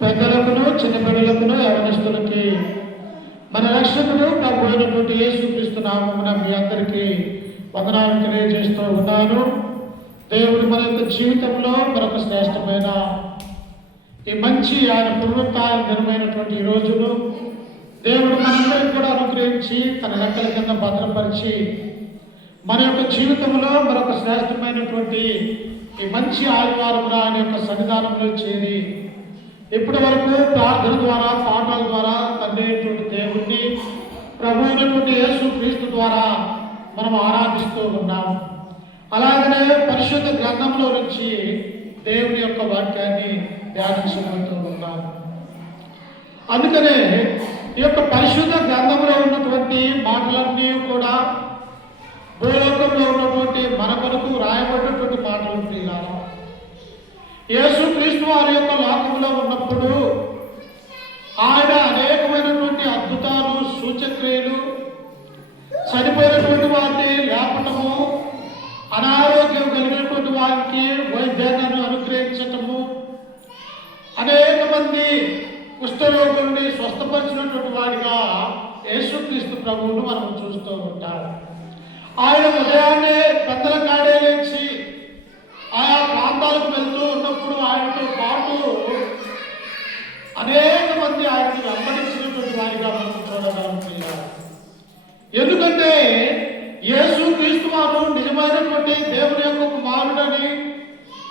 పెద్దలకును చిన్న బిడ్డలకును యవనస్తులకి మన రక్షకుడు ప్రభు అయినటువంటి యేసుక్రీస్తు నామమున మీ అందరికీ వందనాలు తెలియజేస్తూ ఉన్నాను. దేవుడు మన యొక్క జీవితంలో మరొక శ్రేష్టమైన ఈ మంచి ఆయన పునరుత్థానమైనటువంటి ఈ రోజును దేవుడు మనందరికీ కూడా అనుగ్రహించి తన రెక్కల కింద భద్రపరిచి మన యొక్క జీవితంలో మరొక శ్రేష్టమైనటువంటి ఈ మంచి ఆదివారం ఆయన యొక్క సన్నిధానంలో చేరి ఇప్పటి వరకు ప్రార్థన ద్వారా పాఠాల ద్వారా తండ్రి అయినటువంటి దేవుణ్ణి ప్రభు అయినటువంటి యేసుక్రీస్తు ద్వారా మనం ఆరాధిస్తూ ఉన్నాం. అలాగనే పరిశుద్ధ గ్రంథంలో నుంచి దేవుని యొక్క వాక్యాన్ని ధ్యానించబడుతూ ఉన్నాం. అందుకనే ఈ యొక్క పరిశుద్ధ గ్రంథంలో ఉన్నటువంటి మాటలన్నీ కూడా భూలోకంలో ఉన్నటువంటి మన కొరకు రాయబడినటువంటి మాటలు ప్రియులారా. యేసుక్రీస్తు వారి యొక్క లోకంలో ఉన్నప్పుడు ఆయన అనేకమైనటువంటి అద్భుతాలు సూచక్రియలు, చనిపోయినటువంటి వారిని లేపటము, అనారోగ్యం కలిగినటువంటి వారికి వైద్యాన్ని అనుగ్రహించటము, అనేక మంది కుష్ఠరోగుల్ని స్వస్థపరిచినటువంటి వాడిగా యేసుక్రీస్తు ప్రభువును మనం చూస్తూ ఉంటాం. ఆయన ఉదయాన్నే పెద్దల కాడే లేచి ఆయా ప్రాంతాలకు వెళ్తూ ఉన్నప్పుడు ఆయనతో పాటు అనేక మంది ఆయనకి వెంబడించినటువంటి వారిగా మనం చూడగలం. ఎందుకంటే యేసుక్రీస్తు వారు నిజమైనటువంటి దేవుని యొక్క కుమారుడని,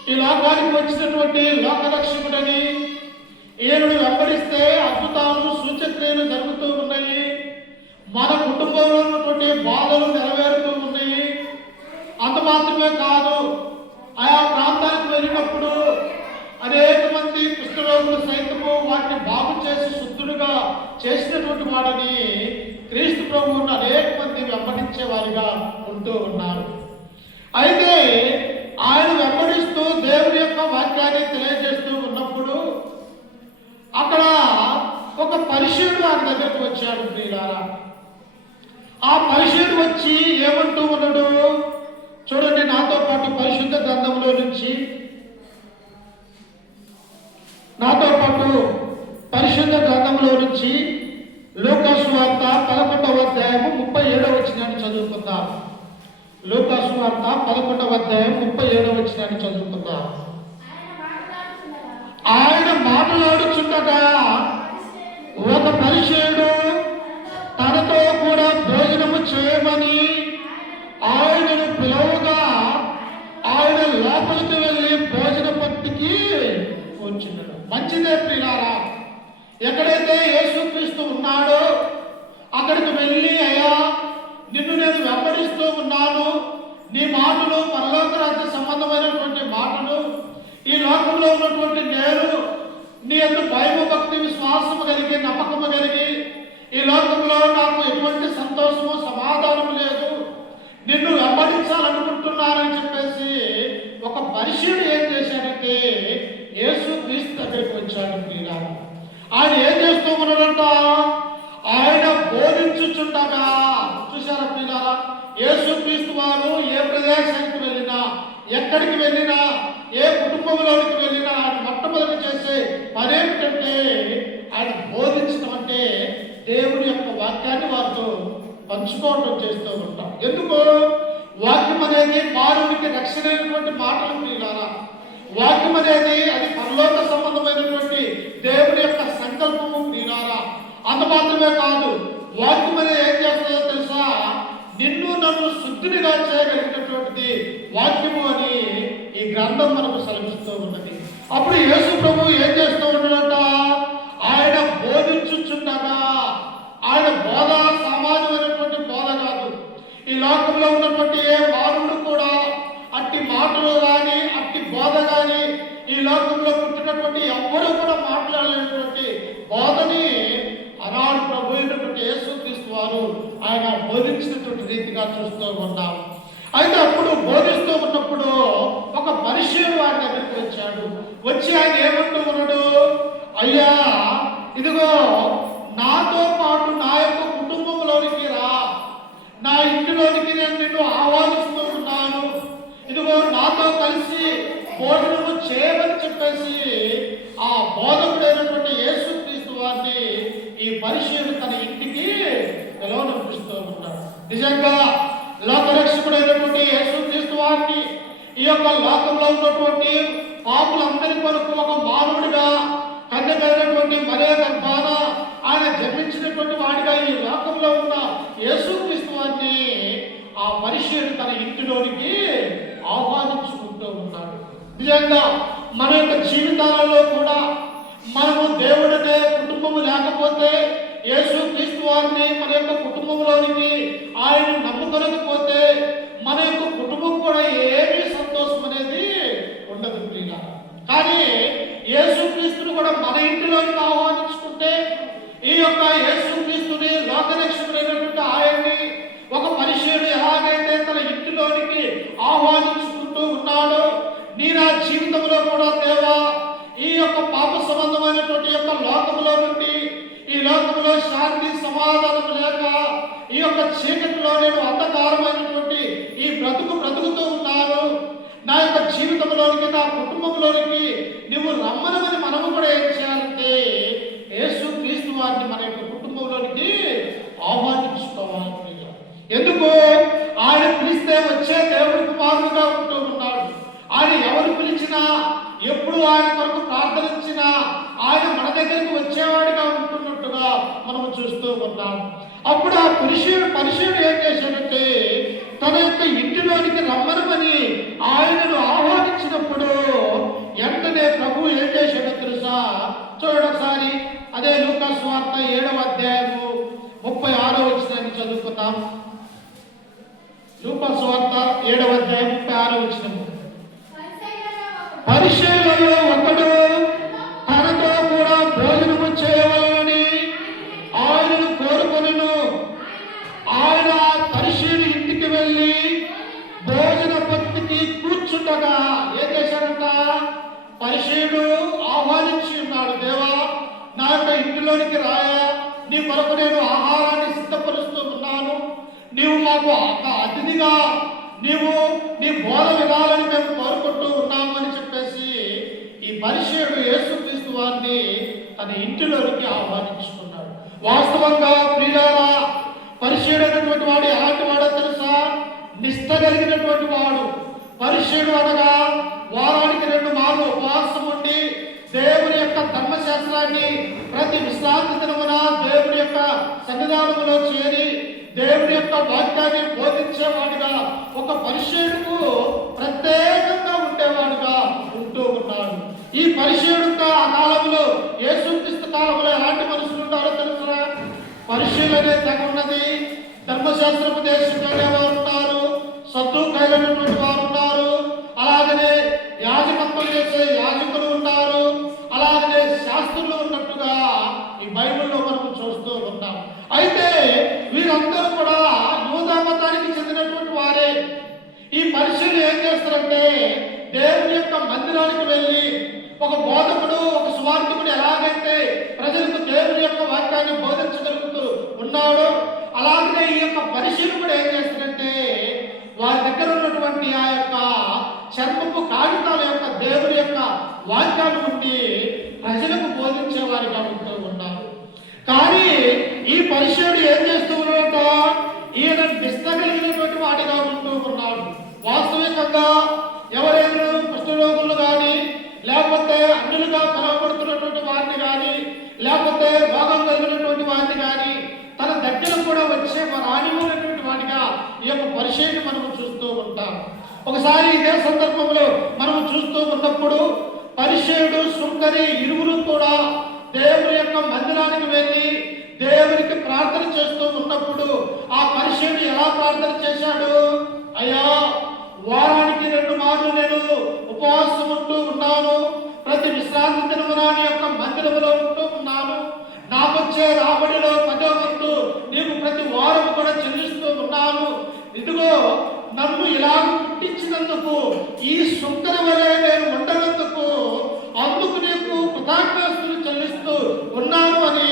ఈ లోకానికి వచ్చినటువంటి లోకరక్షకుడని, ఈయనను వెంబడిస్తే అద్భుతాలు సూచక్రియలు జరుగుతూ ఉన్నాయి, మన కుటుంబంలో ఉన్నటువంటి బాధలు నెరవేరుతూ ఉన్నాయి. అంత మాత్రమే కాదు, ఆయా ప్రాంతానికి వెళ్ళినప్పుడు అనేక మంది కుష్ఠరోగులు సైతము వాటిని బాగు చేసి శుద్ధుడుగా చేసినటువంటి వాడని క్రీస్తు ప్రభువును అనేక మంది వెంబడించే వారిగా ఉంటూ ఉన్నారు. అయితే ఆయన వెంబడిస్తూ దేవుని యొక్క వాక్యాన్ని తెలియజేస్తూ ఉన్నప్పుడు అక్కడ ఒక పరిశీలుడు వారి దగ్గరకు వచ్చాడు ప్రియులారా. ఆ పరిశీలుడు వచ్చి ఏమంటూ ఉన్నాడు చూడండి, నాతో పాటు పరిశుద్ధ గ్రంథంలో నుంచి లూకా సువార్త 11వ అధ్యాయము 37వ వచనాన్ని చదువుకుందాం. లూకా సువార్త 11వ అధ్యాయం 37వ వచనాన్ని చదువుకుందాం. ఆయన మాట్లాడుచుండగా ఒక పరిసయ్యుడు తనతో కూడా భోజనము చేయమని ఆయనను పిలవగా ఆయన లోపలికి వెళ్ళి భోజన పట్టికి కూర్చున్నాడు. మంచిదే ప్రియులారా, ఎక్కడైతే యేసుక్రీస్తు ఉన్నాడో అక్కడికి వెళ్ళి, అయ్యా నిన్ను నేను వెంబడిస్తూ ఉన్నాను, నీ మాటలు పరలోక రాజ్య సంబంధమైనటువంటి మాటలు, ఈ లోకంలో ఉన్నటువంటి నేను నీ యొక్క భయము భక్తి విశ్వాసము కలిగి నమ్మకము కలిగి ఈ లోకంలో నాకు ఎటువంటి సంతోషము సమాధానము లేదు, నిన్ను వెంబడించాలనుకుంటున్నానని చెప్పేసి ఒక పరిశీలుడు ఏం చేశాడంటే యేసుక్రీస్తు దగ్గరికి వచ్చాడు ప్రియులారా. ఆయన ఏం చేస్తూ ఉన్నాడంట, ఆయన బోధించుచుండగా. చూశారా ప్రియులారా, యేసుక్రీస్తు వారు ఏ ప్రదేశానికి వెళ్ళినా, ఎక్కడికి వెళ్ళినా, ఏ కుటుంబంలోనికి వెళ్ళినా ఆయన మొట్టమొదటి చేసే పని ఏమిటంటే ఆయన బోధించడం, అంటే దేవుని యొక్క వాక్యాన్ని వారితో పంచుకోవడం చేస్తూ ఉంటాం. ఎందుకు? వాక్యం అనేది మానవునికి రక్షణ అయినటువంటి మాటలు ప్రియులారా. వాక్యం అనేది అది పరలోక సంబంధమైనటువంటి దేవుని యొక్క సంకల్పము ప్రియులారా. అంత మాత్రమే కాదు, వాక్యం అనేది ఏం చేస్తుందో తెలుసా, నిన్ను నన్ను శుద్ధినిగా చేయగలిగినటువంటిది వాక్యము అని ఈ గ్రంథం మనకు సెలవిస్తూ ఉన్నది. అప్పుడు యేసు ప్రభు ఏం చేస్తూ ఉన్నాడంట, ఆయన బోధించుచుండగా, ఆయన బోధ సామాన్యమైనటువంటి బోధ కాదు. ఈ లోకంలో ఉన్నటువంటి ఏ మానవుడు కూడా అట్టి మాటలు కానీ అట్టి బోధ కానీ ఈ లోకంలో పుట్టినటువంటి ఎవ్వరూ కూడా మాట్లాడలేనటువంటి బోధని ఆనాడు ప్రభు అయినటువంటి యేసుక్రీస్తు వారు ఆయన బోధించినటువంటి రీతిగా చూస్తూ ఉన్నాం. అయితే అప్పుడు బోధిస్తూ ఉన్నప్పుడు ఒక పరిసయ్యుడు వారి దగ్గరికి వచ్చాడు. వచ్చి ఆయన ఏమంటూ ఉన్నాడు, అయ్యా ఇదిగో నాతో పాటు నా యొక్క కుటుంబంలోనికి రా, నా ఇంటిలోనికి నేను నిన్ను ఆహ్వానిస్తూ ఉన్నాను, ఇదిగో నాతో కలిసి భోజనము చేయమని చెప్పేసి ఆ బోధకుడైన రక్షకుడైనటువంటి యేసుక్రీస్తు వారిని ఈ పరిశీలన తన ఇంటికి పిలువనిపిస్తూ ఉంటాడు. నిజంగా లోకరక్షకుడైనటువంటి యేసుక్రీస్తు వారిని ఈ యొక్క లోకంలో ఉన్నటువంటి పాపులందరి కొరకు ఒక మానవుడిగా కన్యకైనటువంటి మరియ గర్భాన ఆయన జన్మించినటువంటి వాడిగా ఈ లోకంలో ఉన్న యేసుక్రీస్తు వారిని ఆ పరిశీలన తన ఇంటిలోనికి ఆహ్వానించుకుంటూ ఉన్నాడు. నిజంగా మన యొక్క జీవితాలలో కూడా మనము దేవుడనే కుటుంబము లేకపోతే యేసుక్రీస్తు వారిని మన యొక్క కుటుంబంలోనికి ఆయన నమ్ముకొనకపోతే మన యొక్క కుటుంబం కూడా ఏమీ సంతోషం అనేది ఉండదు ప్రియ. కానీ యేసుక్రీస్తుని కూడా మన ఇంటిలోకి ఆహ్వానించుకుంటే ఈ యొక్క యేసుక్రీస్తుని లోకరక్షకుడైనటువంటి ఆయన్ని ఒక పరిశీలన ఎలాగైతే తన ఇంటిలోనికి ఆహ్వానించుకుంటూ ఉన్నాడో నీ నా జీవితంలో కూడా దేవా ఈ యొక్క పాప సంబంధమైనటువంటి యొక్క లోకంలో నుండి ఈ లోకంలో శాంతి సమాధానం లేక ఈ యొక్క చీకటిలో నేను అంధకారమైనటువంటి ఈ బ్రతుకుతూ ఉన్నాను. నా యొక్క జీవితంలోనికి నా కుటుంబంలోనికి నువ్వు రమ్మనమని మనము కూడా ఏం చేయాలంటే యేసుక్రీస్తు వారిని మన యొక్క కుటుంబంలోనికి ఆహ్వానించుకోవాలి. ఎందుకు? ఆయన పిలిస్తే వచ్చే దేవుడి కుమారుడుగా ఉంటూ ఉన్నాడు. ఆయన ఎవరు పిలిచినా ఎప్పుడు ఆయన కొరకు ప్రార్థనించినా ఆయన మన దగ్గరికి వచ్చేవాడిగా ఉంటున్నట్టుగా మనము చూస్తూ ఉన్నాం. అప్పుడు ఆ పరిశీలుడు ఏం చేశాడంటే తన యొక్క ఇంటిలోనికి రమ్మనమని ఆయనను ఆహ్వానించినప్పుడు వెంటనే ప్రభు ఏం చేశాడో తెలుసా? చూడండి ఒకసారి. అదే లూకా సువార్త 7వ అధ్యాయము 36వ వచనాన్ని చదువుకుందాం. లూకా సువార్త 7వ అధ్యాయం 36వ వచనము. పరిశీలలో ఒకడు తనతో కూడా భోజనము చేయవలనని ఆయనను కోరుకొనెను. ఆయన పరిశీలి ఇంటికి వెళ్ళి భోజన పంక్తికి కూర్చుండగా ఏం చేశాడంట? పరిశీలుడు ఆహ్వానించి ఉన్నాడు. దేవా, నా యొక్క ఇంటిలోనికి రాయా, నీ కొరకు నేను ఆహారాన్ని సిద్ధపరుస్తూ ఉన్నాను. నీవు మాకు అతిథిగా నీవు నీ బోధ వినాలని మేము కోరుకుంటూ ఉన్నాము అని చెప్పేసి ఈ పరిశీలుడు యేసుక్రీస్తు వారిని తన ఇంటిలోనికి ఆహ్వానించుకున్నాడు. వాస్తవంగా ప్రియులారా, పరిశీలుడైనటువంటి వాడు ఎలాంటి వాడో తెలుసా? నిష్ఠ కలిగినటువంటి వాడు. పరిశీలుడు అనగా వారానికి 2 మార్లు ఉపవాసం ఉండి దేవుని యొక్క ధర్మశాస్త్రాన్ని ప్రతి విశ్రాంతి దినమున దేవుని యొక్క సన్నిధానములో చేరి దేవుని యొక్క వాక్యాన్ని బోధించేవాడుగా ఒక పరిశీలుడుకు ప్రత్యేకంగా ఉండేవాడుగా ఉంటూ ఉన్నాడు. ఈ పరిశీలుడు ఆ కాలంలో యేసుక్రీస్తు కాలంలో ఎలాంటి మనుషులు ఉంటారో తెలుసురా? పరిశీలనే తెగ ఉన్నది. ధర్మశాస్త్రోపదేశకులు వారు ఉన్నారు, సద్దుకైనటువంటి వారు ఉన్నారు, అలాగనే యాజకత్వం చేసే యాజకులు ఉన్నారు, అలాగనే శాస్త్రులు ఉన్నట్టుగా ఈ బైబిల్లో మనం చూస్తూ ఉన్నాం. అయితే వీరందరూ కూడా యూదా మతానికి చెందినటువంటి వారే. ఈ పరిశీలన ఏం చేస్తారంటే దేవుని యొక్క మందిరానికి వెళ్ళి ఒక బోధకుడు ఒక సువార్థకుడు ఎలాగైతే ప్రజలకు దేవుని యొక్క వాక్యాన్ని బోధించగలుగుతూ ఉన్నాడో అలాగే ఈ యొక్క పరిశీలన కూడా ఏం చేస్తారంటే వారి దగ్గర ఉన్నటువంటి ఆ యొక్క చర్మపు కాగితాల యొక్క దేవుని యొక్క వాక్యాన్ని ఉండి ప్రజలకు బోధించే వారిగా ఉంటూ ఉన్నారు. కానీ ఈ పరిశీలుడు ఏం చేస్తూ ఉన్నాడట? ఈయన నిష్ఠ కలిగినటువంటి వాడిగా ఉంటూ ఉన్నాడు. వాస్తవికంగా ఎవరైనా కుష్ఠరోగులు కానీ లేకపోతే అన్యులుగా పిలువబడుతున్నటువంటి వారిని కానీ లేకపోతే రోగం కలిగినటువంటి వారిని కానీ తన దగ్గర కూడా వచ్చే రానివ్వనటువంటి వాడిగా ఈ యొక్క పరిశీలన మనము చూస్తూ ఉంటాం. ఒకసారి ఇదే సందర్భంలో మనము చూస్తూ ఉన్నప్పుడు పరిశీలుడు సుంకరి ఇరువురు కూడా దేవుని యొక్క మందిరానికి వెళ్ళి దేవునికి ప్రార్థన చేస్తూ ఉన్నప్పుడు ఆ పరిశీలుడు ఎలా ప్రార్థన చేశాడు? అయ్యా, వారానికి 2 మార్లు నేను ఉపవాసం ఉంటూ ఉన్నాను, ప్రతి విశ్రాంతి దినమున నీ యొక్క మందిరములో ఉంటూ ఉన్నాను, నాకొచ్చే రాబడిలో 10వ వంతు నీకు ప్రతి వారం కూడా చెల్లిస్తూ ఉన్నాను. ఇదిగో నన్ను ఇలాగ పుట్టించినందుకు ఈ సుంకరి వలె నేను ఉండనందుకు అందుకు నీకు కృతజ్ఞతలు చెల్లిస్తూ ఉన్నాను అని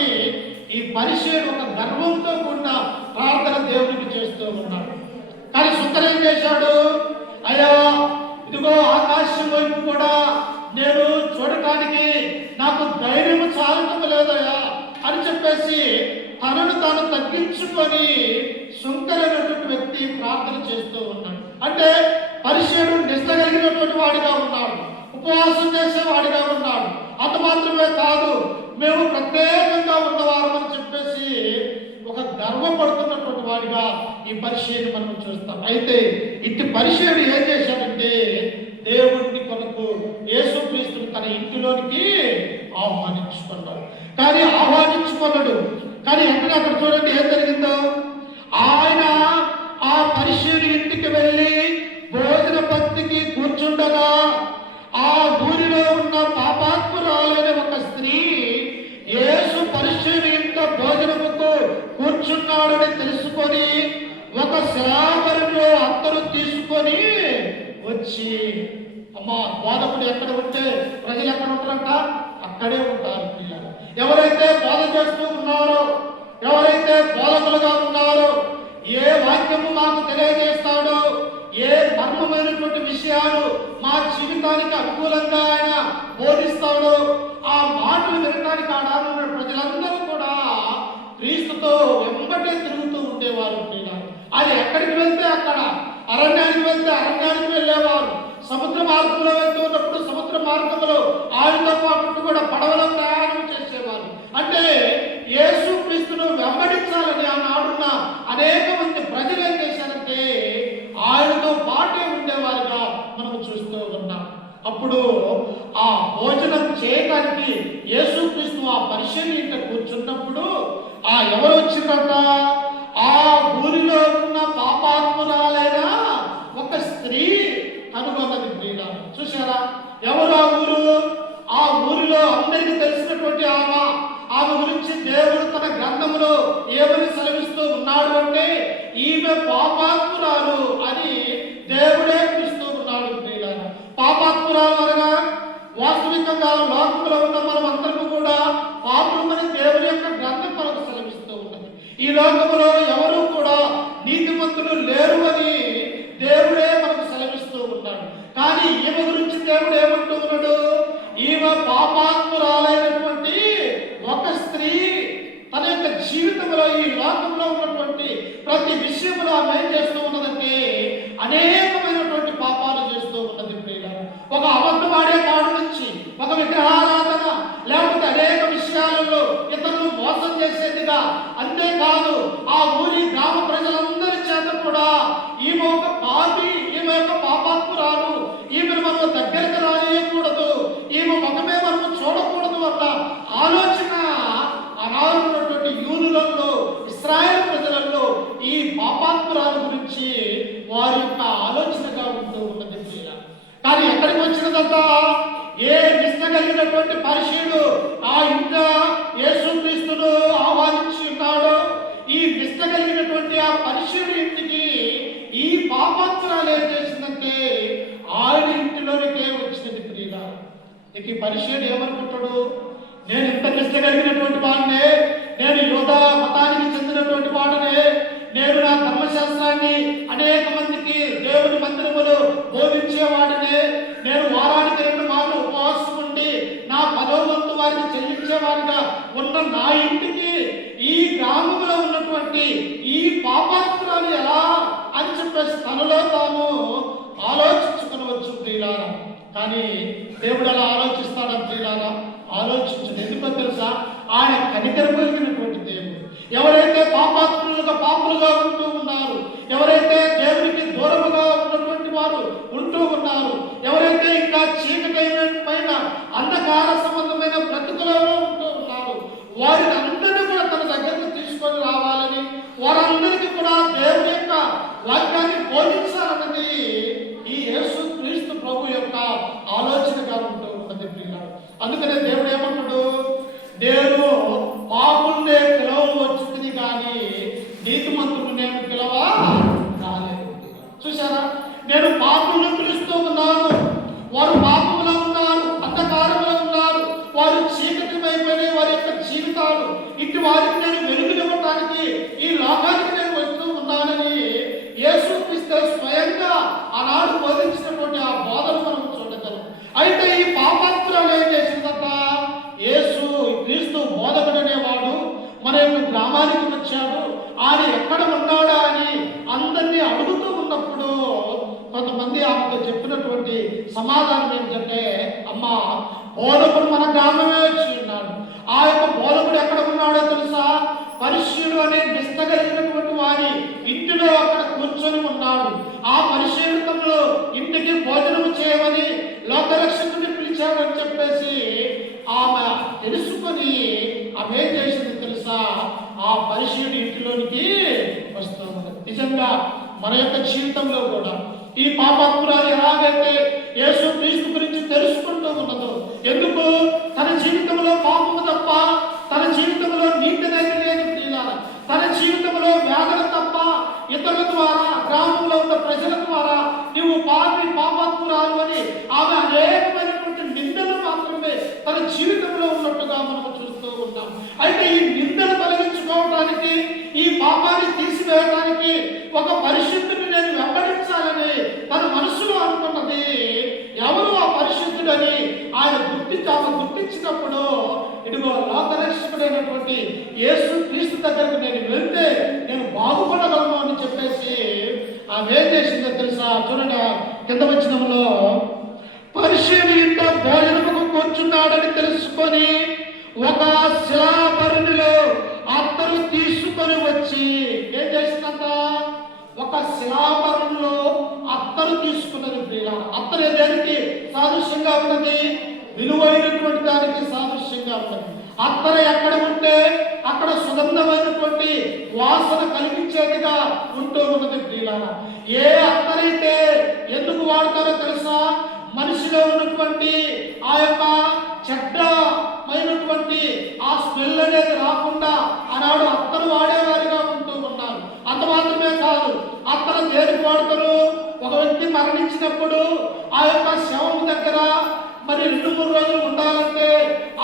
ఈ పరిశీలన ఒక గర్వంతో కూడిన ప్రార్థన దేవునికి చేస్తూ ఉన్నాడు. కానీ సుంకరి ఏం చేశాడు? అయ్యా, ఇదిగో ఆకాశం వైపు కూడా నేను చూడటానికి నాకు ధైర్యం చెప్పేసి తనను తాను తగ్గించుకొని సుంకరైనటువంటి వ్యక్తి ప్రార్థన చేస్తూ ఉన్నాడు. అంటే పరిచయుడు నిష్ట కలిగినటువంటి వాడిగా ఉన్నాడు, ఉపవాసం చేసేవాడిగా ఉన్నాడు. అంత మాత్రమే కాదు, మేము ప్రత్యేకంగా ఉన్నవారు అని చెప్పేసి ఒక గర్వపడుతున్నటువంటి వాడిగా ఈ పరిచయుడు మనం చూస్తాం. అయితే ఇట్టి పరిచయుడు ఏం చేశాడంటే దేవుడిని కొరకు యేసుక్రీస్తుని తన ఇంటిలోనికి ఆహ్వానించుకున్నాడు. కానీ అక్కడ చూడండి ఏం జరిగిందో. ఆయన ఆ పరిచయుడి ఇంటికి వెళ్ళి భోజన పంక్తికి కూర్చుండగా ఆ ఊరిలో ఉన్న పాపాత్మురాలైన ఒక స్త్రీ యేసు పరిచయుడి ఇంట భోజనముకు కూర్చున్నాడని తెలుసుకొని ఒక శాపరంలో అత్తరు తీసుకొని వచ్చి, అమ్మా బోధకుడు ఎక్కడ ఉంటే ప్రజలు ఎక్కడ ఉంటారంట, అక్కడే ఉంటారు పిల్లలు. ఎవరైతే బోధ చేస్తూ ఉన్నారో, ఎవరైతే బోధకులుగా ఉన్నారో, ఏ వాక్యము మాకు తెలియజేస్తాడో, ఏ మర్మమైనటువంటి విషయాలు మా జీవితానికి అనుకూలంగా ఆయన బోధిస్తాడో, ఆ మాటలు వినడానికి ఆడాలన్న ప్రజలందరూ కూడా క్రీస్తుతో వెంబడే తిరుగుతూ ఉండేవారు. అది ఎక్కడికి వెళ్తే అక్కడ, అరణ్యానికి వెళ్తే అరణ్యానికి వెళ్ళేవారు, సముద్ర మార్గంలో వెళ్తూ ఉన్నప్పుడు సముద్ర మార్గంలో ఆయనతో పాటు కూడా పడవలో ప్రయాణం చేసేవారు. అంటే యేసు క్రీస్తును వెంబడించాలని ఆనాడున్న అనేక మంది ప్రజలు ఏం చేశారంటే ఆయనతో పాటే ఉండేవారుగా మనం చూస్తూ ఉన్నాం. అప్పుడు ఆ భోజనం చేయడానికి యేసు క్రీస్తు ఆ పరిచయుని ఇంట కూర్చున్నప్పుడు ఎవరు వచ్చిందంట, ఆ ఊరిలో ఉన్న పాపాత్మురాలైన ఒక స్త్రీ కనుగొన్నది. ప్రియులారా చూశారా, ఎవరు ఆ ఊరు? ఆ ఊరిలో అందరికీ తెలిసినటువంటి ఆమె గురించి దేవుడు తన గ్రంథంలో ఏమని సెలవిస్తూ ఉన్నాడు అంటే ఈమె పాపాత్మురాలు అని దేవుడే పిలుస్తూ ఉన్నాడు. ప్రియులారా పాపాత్మురాలు అనగా వాస్తవికంగా లోకంలో ఉన్న మనం అందరూ కూడా పాపమని దేవుని యొక్క గ్రంథం మనకు సెలవిస్తూ ఉన్నది. ఈ లోకంలో ఎవరు కూడా నీతిమంతులు లేరు అని దేవుడే మనకు సెలవిస్తూ ఉన్నాడు. కానీ ఈమె గురించి దేవుడు ఏమంటూ ఉన్నాడు, ఈమె పాపాత్మురాలైనటువంటి ఒక స్త్రీ తన యొక్క జీవితంలో ఈ లోకంలో ఉన్నటువంటి ప్రతి విషయంలో ఆమె ఏం చేస్తూ ఉన్నదంటే అనేకమైనటువంటి పాపాలు చేస్తూ ఉన్నది. ప్రియులారా ఒక అబద్ధమాడే కాడు నుంచి, ఒక విగ్రహారాధన, లేకపోతే అనేక విషయాలలో ఇతరులు మోసం చేసేదిగా, అంతేకాదు ఆ ఊరి గ్రామ ప్రజలందరి చేత కూడా ఈమె ఒక పాపి, ఈమె యొక్క పాపాత్మురాలు, ఈమెను మనం దగ్గరకు రానియకూడదు, ఈమె ముఖమే మనం చూడకూడదు అన్న ఆలోచన ఆనాడున్నటువంటి యూదులలో, ఇశ్రాయేలు ప్రజలలో ఈ పాపాత్మురాలు గురించి వారి యొక్క ఆలోచనగా ఉంటూ ఉన్నది. కానీ ఎక్కడికి వచ్చినదంట, ఏ నిష్ట కలిగినటువంటి పరిచయుడు ఆ ఇంట యేసుక్రీస్తును ఆహ్వానించి ఉన్నాడో, ఈ నిష్ట కలిగినటువంటి ఆ పరిచయుడి ఇంటికి ఈ పాపాత్మురాలు ఏం చేసిందంటే ఆయన ఇంటిలోనికే వచ్చినది. ప్రియులారా ఇక ఈ పరిచయుడు ఏమనుకుంటాడు, నేను ఇంత నిష్ట కలిగినటువంటి వాడినే, నేను యోధా మతానికి చెందినటువంటి వాడనే, నేను నా ధర్మశాస్త్రాన్ని అనేక మందికి దేవుని మందిరములో బోధించేవాడినే, నేను వారానికి 2 మార్లు ఉపవాసం ఉండి నా 10వ వంతు వారికి చెల్లించేవాడిగా ఉన్న నా ఇంటికి ఈ గ్రామంలో ఉన్నటువంటి ఈ పాపాత్మురాలు ఎలా అని చెప్పేసి తనలో తాను ఆలోచించుకునవచ్చు. ప్రియులారా కానీ దేవుడు అలా ఆలోచిస్తాడా? ప్రియులారా ఆలోచించదు. ఎందుకో తెలుసా, ఆయన కనికరం కలిగినటువంటి దేవుడు. ఎవరైతే పాపులుగా ఉంటూ ఉన్నారు, ఎవరైతే దేవునికి దూరముగా ఉన్నటువంటి వారు ఉంటూ ఉన్నారు, ఎవరైతే ఇంకా చీకటైన అంధకార సంబంధమైన బ్రతుకులలో ఉంటూ ఉన్నారు, వారిని అందరినీ కూడా తన దగ్గరకు తీసుకొని రావాలని, వారందరికీ కూడా దేవుని యొక్క వాక్యాన్ని బోధించాలన్నది ఈ యేసు క్రీస్తు ప్రభు యొక్క ఆలోచనగా ఉంటూ ఉన్నది. ప్రియులారా అందుకనే దేవుడు ఏమంటాడు, నేను పాపుల్నే పిలవవచ్చుంది కానీ నీతిమంతుడు నేను పిలవా రాలేదు. చూసారా, నేను పాపులను పిలుస్తూ ఉన్నాను, వారు పాపంలో ఉన్నారు, అంధకారంలో ఉన్నారు, వారు చీకటిమైపోయిన వారి యొక్క జీవితాలు, ఇటు వారికి నేను వెలుగునివ్వటానికి ఈ లోకానికి నేను వస్తూ ఉన్నానని యేసుక్రీస్తు స్వయంగా ఆనాడు బోధించినటువంటి ఆ బోధన మనం చూడగలం. అయితే ఈ పాపాత్మురాలు ఏం చేసిందంట, యేసు క్రీస్తు బోధకుడు అనేవాడు మన గ్రామానికి వచ్చాడు, ఆయన ఎక్కడ ఉన్నాడా అని అందరినీ అడుగుతూ ఉన్నప్పుడు కొంతమంది ఆమెతో చెప్పినటువంటి సమాధానం ఏంటంటే, అమ్మా, బోధకుడు మన గ్రామమే వచ్చి ఉన్నాడు. ఆ యొక్క బోధకుడు ఎక్కడ ఉన్నాడో తెలుసా? పరిశీలు అనే నిష్టగలిగినటువంటి వారి ఇంటిలో అక్కడ కూర్చొని ఉన్నాడు. ఆ పరిశీలనలో ఇంటికి భోజనం చేయమని లోకరక్షకుడిని పిలిచాడని చెప్పేసి ఆమె తెలుసుకొని ఆమె ఏం చేసింది తెలుసా? ఆ పరిశీలి ఇంటిలోనికి వస్తూ ఉన్నది. నిజంగా మన యొక్క జీవితంలో కూడా ఈ పాపాత్మురాలు ఎలాగైతే యేసు క్రీస్తు గురించి తెలుసుకుంటూ ఉన్నదో, ఎందుకు తన జీవితంలో పాపము తప్ప తన జీవితంలో నీతి నైతి లేదు ప్రియులారా, తన జీవితంలో వ్యాధులు తప్ప ఇతరుల ద్వారా గ్రామంలో ఉన్న ప్రజల ద్వారా నీవు పాపాత్మురాలు అని ఆమె అనేకమైనటువంటి నిందలు మాత్రమే తన జీవితంలో ఉన్నట్టుగా మనం చూస్తూ ఉంటాం. అయితే ఈ నిందలు తొలగించుకోవడానికి, ఈ పాపాన్ని తీసివేయడానికి ఒక పరిశుద్ధుని నేను వెంబడించాలని తన మనసులో అనుకున్నది. ఎవరు ఆ పరిశుద్ధుడని ఆమె గుర్తించినప్పుడు, ఇదిగో లోకరక్షకుడైనటువంటి యేసు క్రీస్తు దగ్గరకు నేను వెళ్తే నేను బాగుపడగలను అని చెప్పేసి ఆమె ఏం చేసిందో తెలుసా? చూడండి, కింద వచనంలో, పరిశీలి ఇంట భోజనముకు కూర్చున్నాడని తెలుసుకొని ఒక శిలాపరునిలో అత్తరు తీసుకొని వచ్చి ఏం చేసిందంట? ఒక శిలాపరునిలో అత్తరు తీసుకున్నది. ప్రియ, అత్తరు దేనికి సాదృశ్యంగా ఉన్నది? విలువైనటువంటి దానికి సాదృశ్యంగా ఉన్నది. అత్తర ఎక్కడ ఉంటే అక్కడ సుగంధమైనటువంటి వాసన కలిగించేదిగా ఉంటూ ఉన్నది. ప్రియులారా, ఏ అత్తరైతే ఎందుకు వాడతారో తెలుసా? మనిషిలో ఉన్నటువంటి ఆ యొక్క చెడ్డమైనటువంటి ఆ స్మెల్ అనేది రాకుండా ఆనాడు అత్తరు వాడేవారిగా ఉంటూ ఉన్నారు. అంత మాత్రమే కాదు, అత్తరు దేనికి వాడతారు? ఒక వ్యక్తి మరణించినప్పుడు ఆ యొక్క శవం దగ్గర మరి 2-3 రోజులు ఉండాలంటే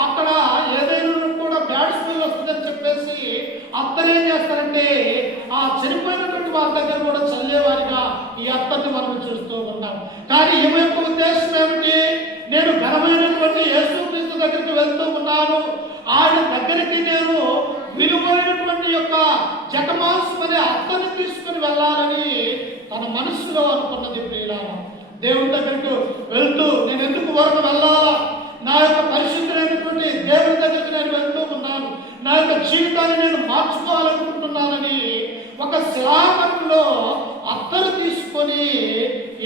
అక్కడ ఏదైనా కూడా బ్యాడ్ స్మెల్ వస్తుందని చెప్పేసి అత్తరు ఏం చేస్తారంటే ఆ చనిపోయినటువంటి వారి దగ్గర కూడా చల్లేవారిగా ఈ అత్తర్ని మనం చూస్తూ ఉన్నాం. కానీ ఈమె యొక్క ఉద్దేశం ఏమిటి? నేను ఘనమైనటువంటి యేసు క్రీస్తు దగ్గరికి వెళ్తూ ఉన్నాను, ఆయన దగ్గరికి నేను విలువైనటువంటి యొక్క జటమాంసం అనే అత్తని తీసుకుని వెళ్ళాలని తన మనసులో అనుకున్నది. ప్రియులారా, దేవుని దగ్గరికి వెళ్తూ నేను ఎందుకు వరకు వెళ్ళాలా? నా యొక్క పరిశుద్ధమైనటువంటి దేవుని దగ్గరికి నేను వెళ్తూ ఉన్నాను, నా యొక్క జీవితాన్ని నేను మార్చుకోవాలనుకుంటున్నానని ఒక శిలాపరంలో అత్తరు తీసుకొని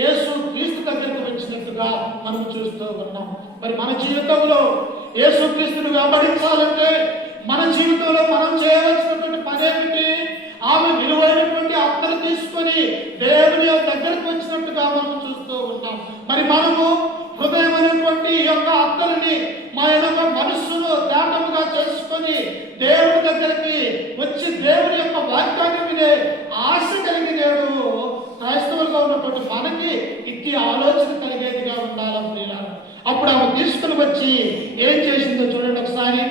యేసు క్రీస్తు దగ్గరికి వచ్చినట్టుగా మనం చూస్తూ ఉన్నాం. మరి మన జీవితంలో యేసు క్రీస్తుని వెంబడించాలంటే మన జీవితంలో మనం చేయవలసినటువంటి పని ఏమిటి? ఆమె విలువైనటువంటి అత్తరు తీసుకొని దేవుని దగ్గరికి వచ్చినట్టుగా మనం చూస్తూ ఉంటాం. మరి మనము హృదయమైనటువంటి యొక్క అత్తరుని మా యొక్క మనస్సును దాటముగా చేసుకొని దేవుని దగ్గరికి వచ్చి దేవుని యొక్క వాక్యాన్ని వినే ఆశ కలిగినాడు. క్రైస్తవులుగా ఉన్నటువంటి మనకి ఇట్టి ఆలోచన కలిగేదిగా ఉండాలని ప్రియులారా. అప్పుడు ఆమె తీసుకుని వచ్చి ఏం చేసిందో చూడండి ఒకసారి.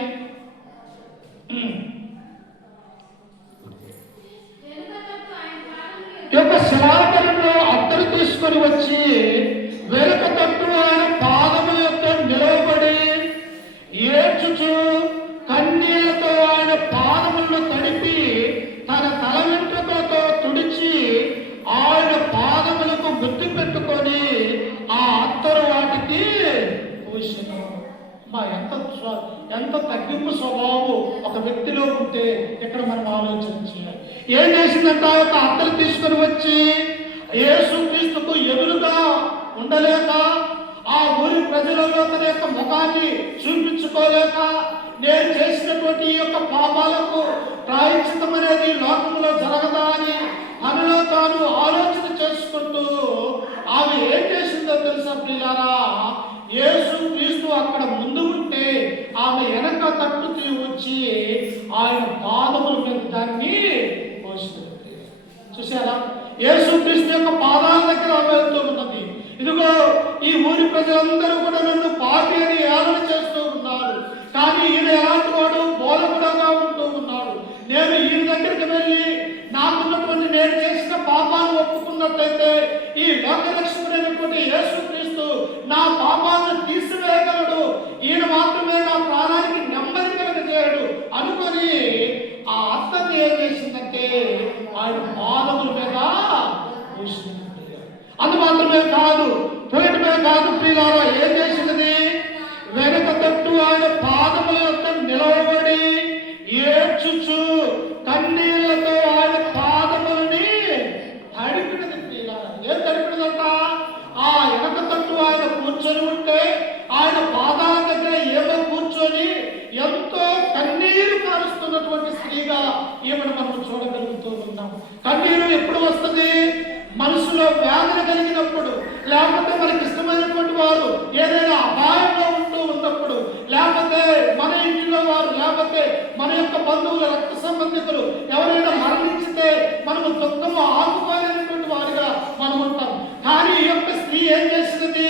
యొక్క శిలాపరంలో అత్తరు తీసుకొని వచ్చి వెనుక తట్టు ఆయన పాదము యొక్క నిలవబడి ఏడ్చుచు కన్నీళ్లతో ఆయన పాదములను తడిపి తన తల వెంట్రుకలతో తుడిచి ఆయన పాదములకు ముద్దు పెట్టుకొని ఆ అత్తరు వాటికి పూసెను. ఎంత తగ్గింపు స్వభావం ఒక వ్యక్తిలో ఉంటే ఇక్కడ మనం ఆలోచించాలి. ఏం చేసిందంట? ఒక అత్తరు తీసుకొని వచ్చి యేసు క్రీస్తుకు ఎదురుగా ఉండలేక, ఆ ఊరి ప్రజలలో తన యొక్క ముఖాన్ని చూపించుకోలేక, నేను చేసినటువంటి ఈ యొక్క పాపాలకు ప్రాయశ్చిత్తం అనేది లోకంలో జరగదా అని తనలో తాను ఆలోచన చేసుకుంటూ ఆమె ఏం చేసిందో తెలుసా ప్రియులారా? యేసు క్రీస్తు అక్కడ ముందు ఉంటే ఆమె వెనక తట్టుకి వచ్చి ఆయన పాదముల మీద దాన్ని పోస్తుంది. చూసారా? యేసు క్రీస్తు యొక్క పాదాల దగ్గర ఆమె వెళ్తూ ఉన్నది. ఇదిగో ఈ ఊరి ప్రజలందరూ కూడా నన్ను పాపి అని ఏలన చేస్తూ ఉన్నారు, కానీ ఈయన ఎలాంటి వాడు? బోధకుడుగా ఉంటూ ఉన్నాడు. నేను ఈయన దగ్గరికి వెళ్ళి నాకున్నటువంటి నేను చేసిన పాపాలు ఒప్పుకున్నట్లయితే ఈ లోకరక్షకుడైనటువంటి యేసు క్రీస్తు నా పాపాలను తీసివేయగలడు, ఈయన మాత్రమే నా ప్రాణానికి నెమ్మది కలగజేయడు అనుకొని ఆ అత్తని ఆయన పాదముల మీద పూసింది. అందు మాత్రమే కాదు, పోయటమే కాదు ప్రియులారా, ఏం చేసినది? వెనక తట్టు ఆయన పాదముల యొక్క నిలవబడి ఏడ్చుచు కన్నీళ్లతో ఆయన పాదములని తడిపినది. ప్రియులారా, ఏం తడిపినదంట? ఆ వెనక తట్టు ఆయన కూర్చొని ఉంటే ఆయన పాదాల దగ్గర ఏదో కూర్చొని ఎంతో కన్నీరు కారుస్తున్నటువంటి స్త్రీగా ఈమెను మనం చూడగలుగుతూ ఉన్నాం. కన్నీరు ఎప్పుడు వస్తుంది? మనసులో వేదన కలిగినప్పుడు, లేకపోతే మనకి ఇష్టమైనటువంటి వారు ఏదైనా అపాయంలో ఉంటూ ఉన్నప్పుడు, లేకపోతే మన ఇంటిలో వారు, లేకపోతే మన యొక్క బంధువులు, రక్త సంబంధికులు ఎవరైనా మరణించితే మనము దుఃఖము ఆదుకోలేనటువంటి వారిగా మనం ఉంటాం. కానీ ఈ యొక్క స్త్రీ ఏం చేసినది?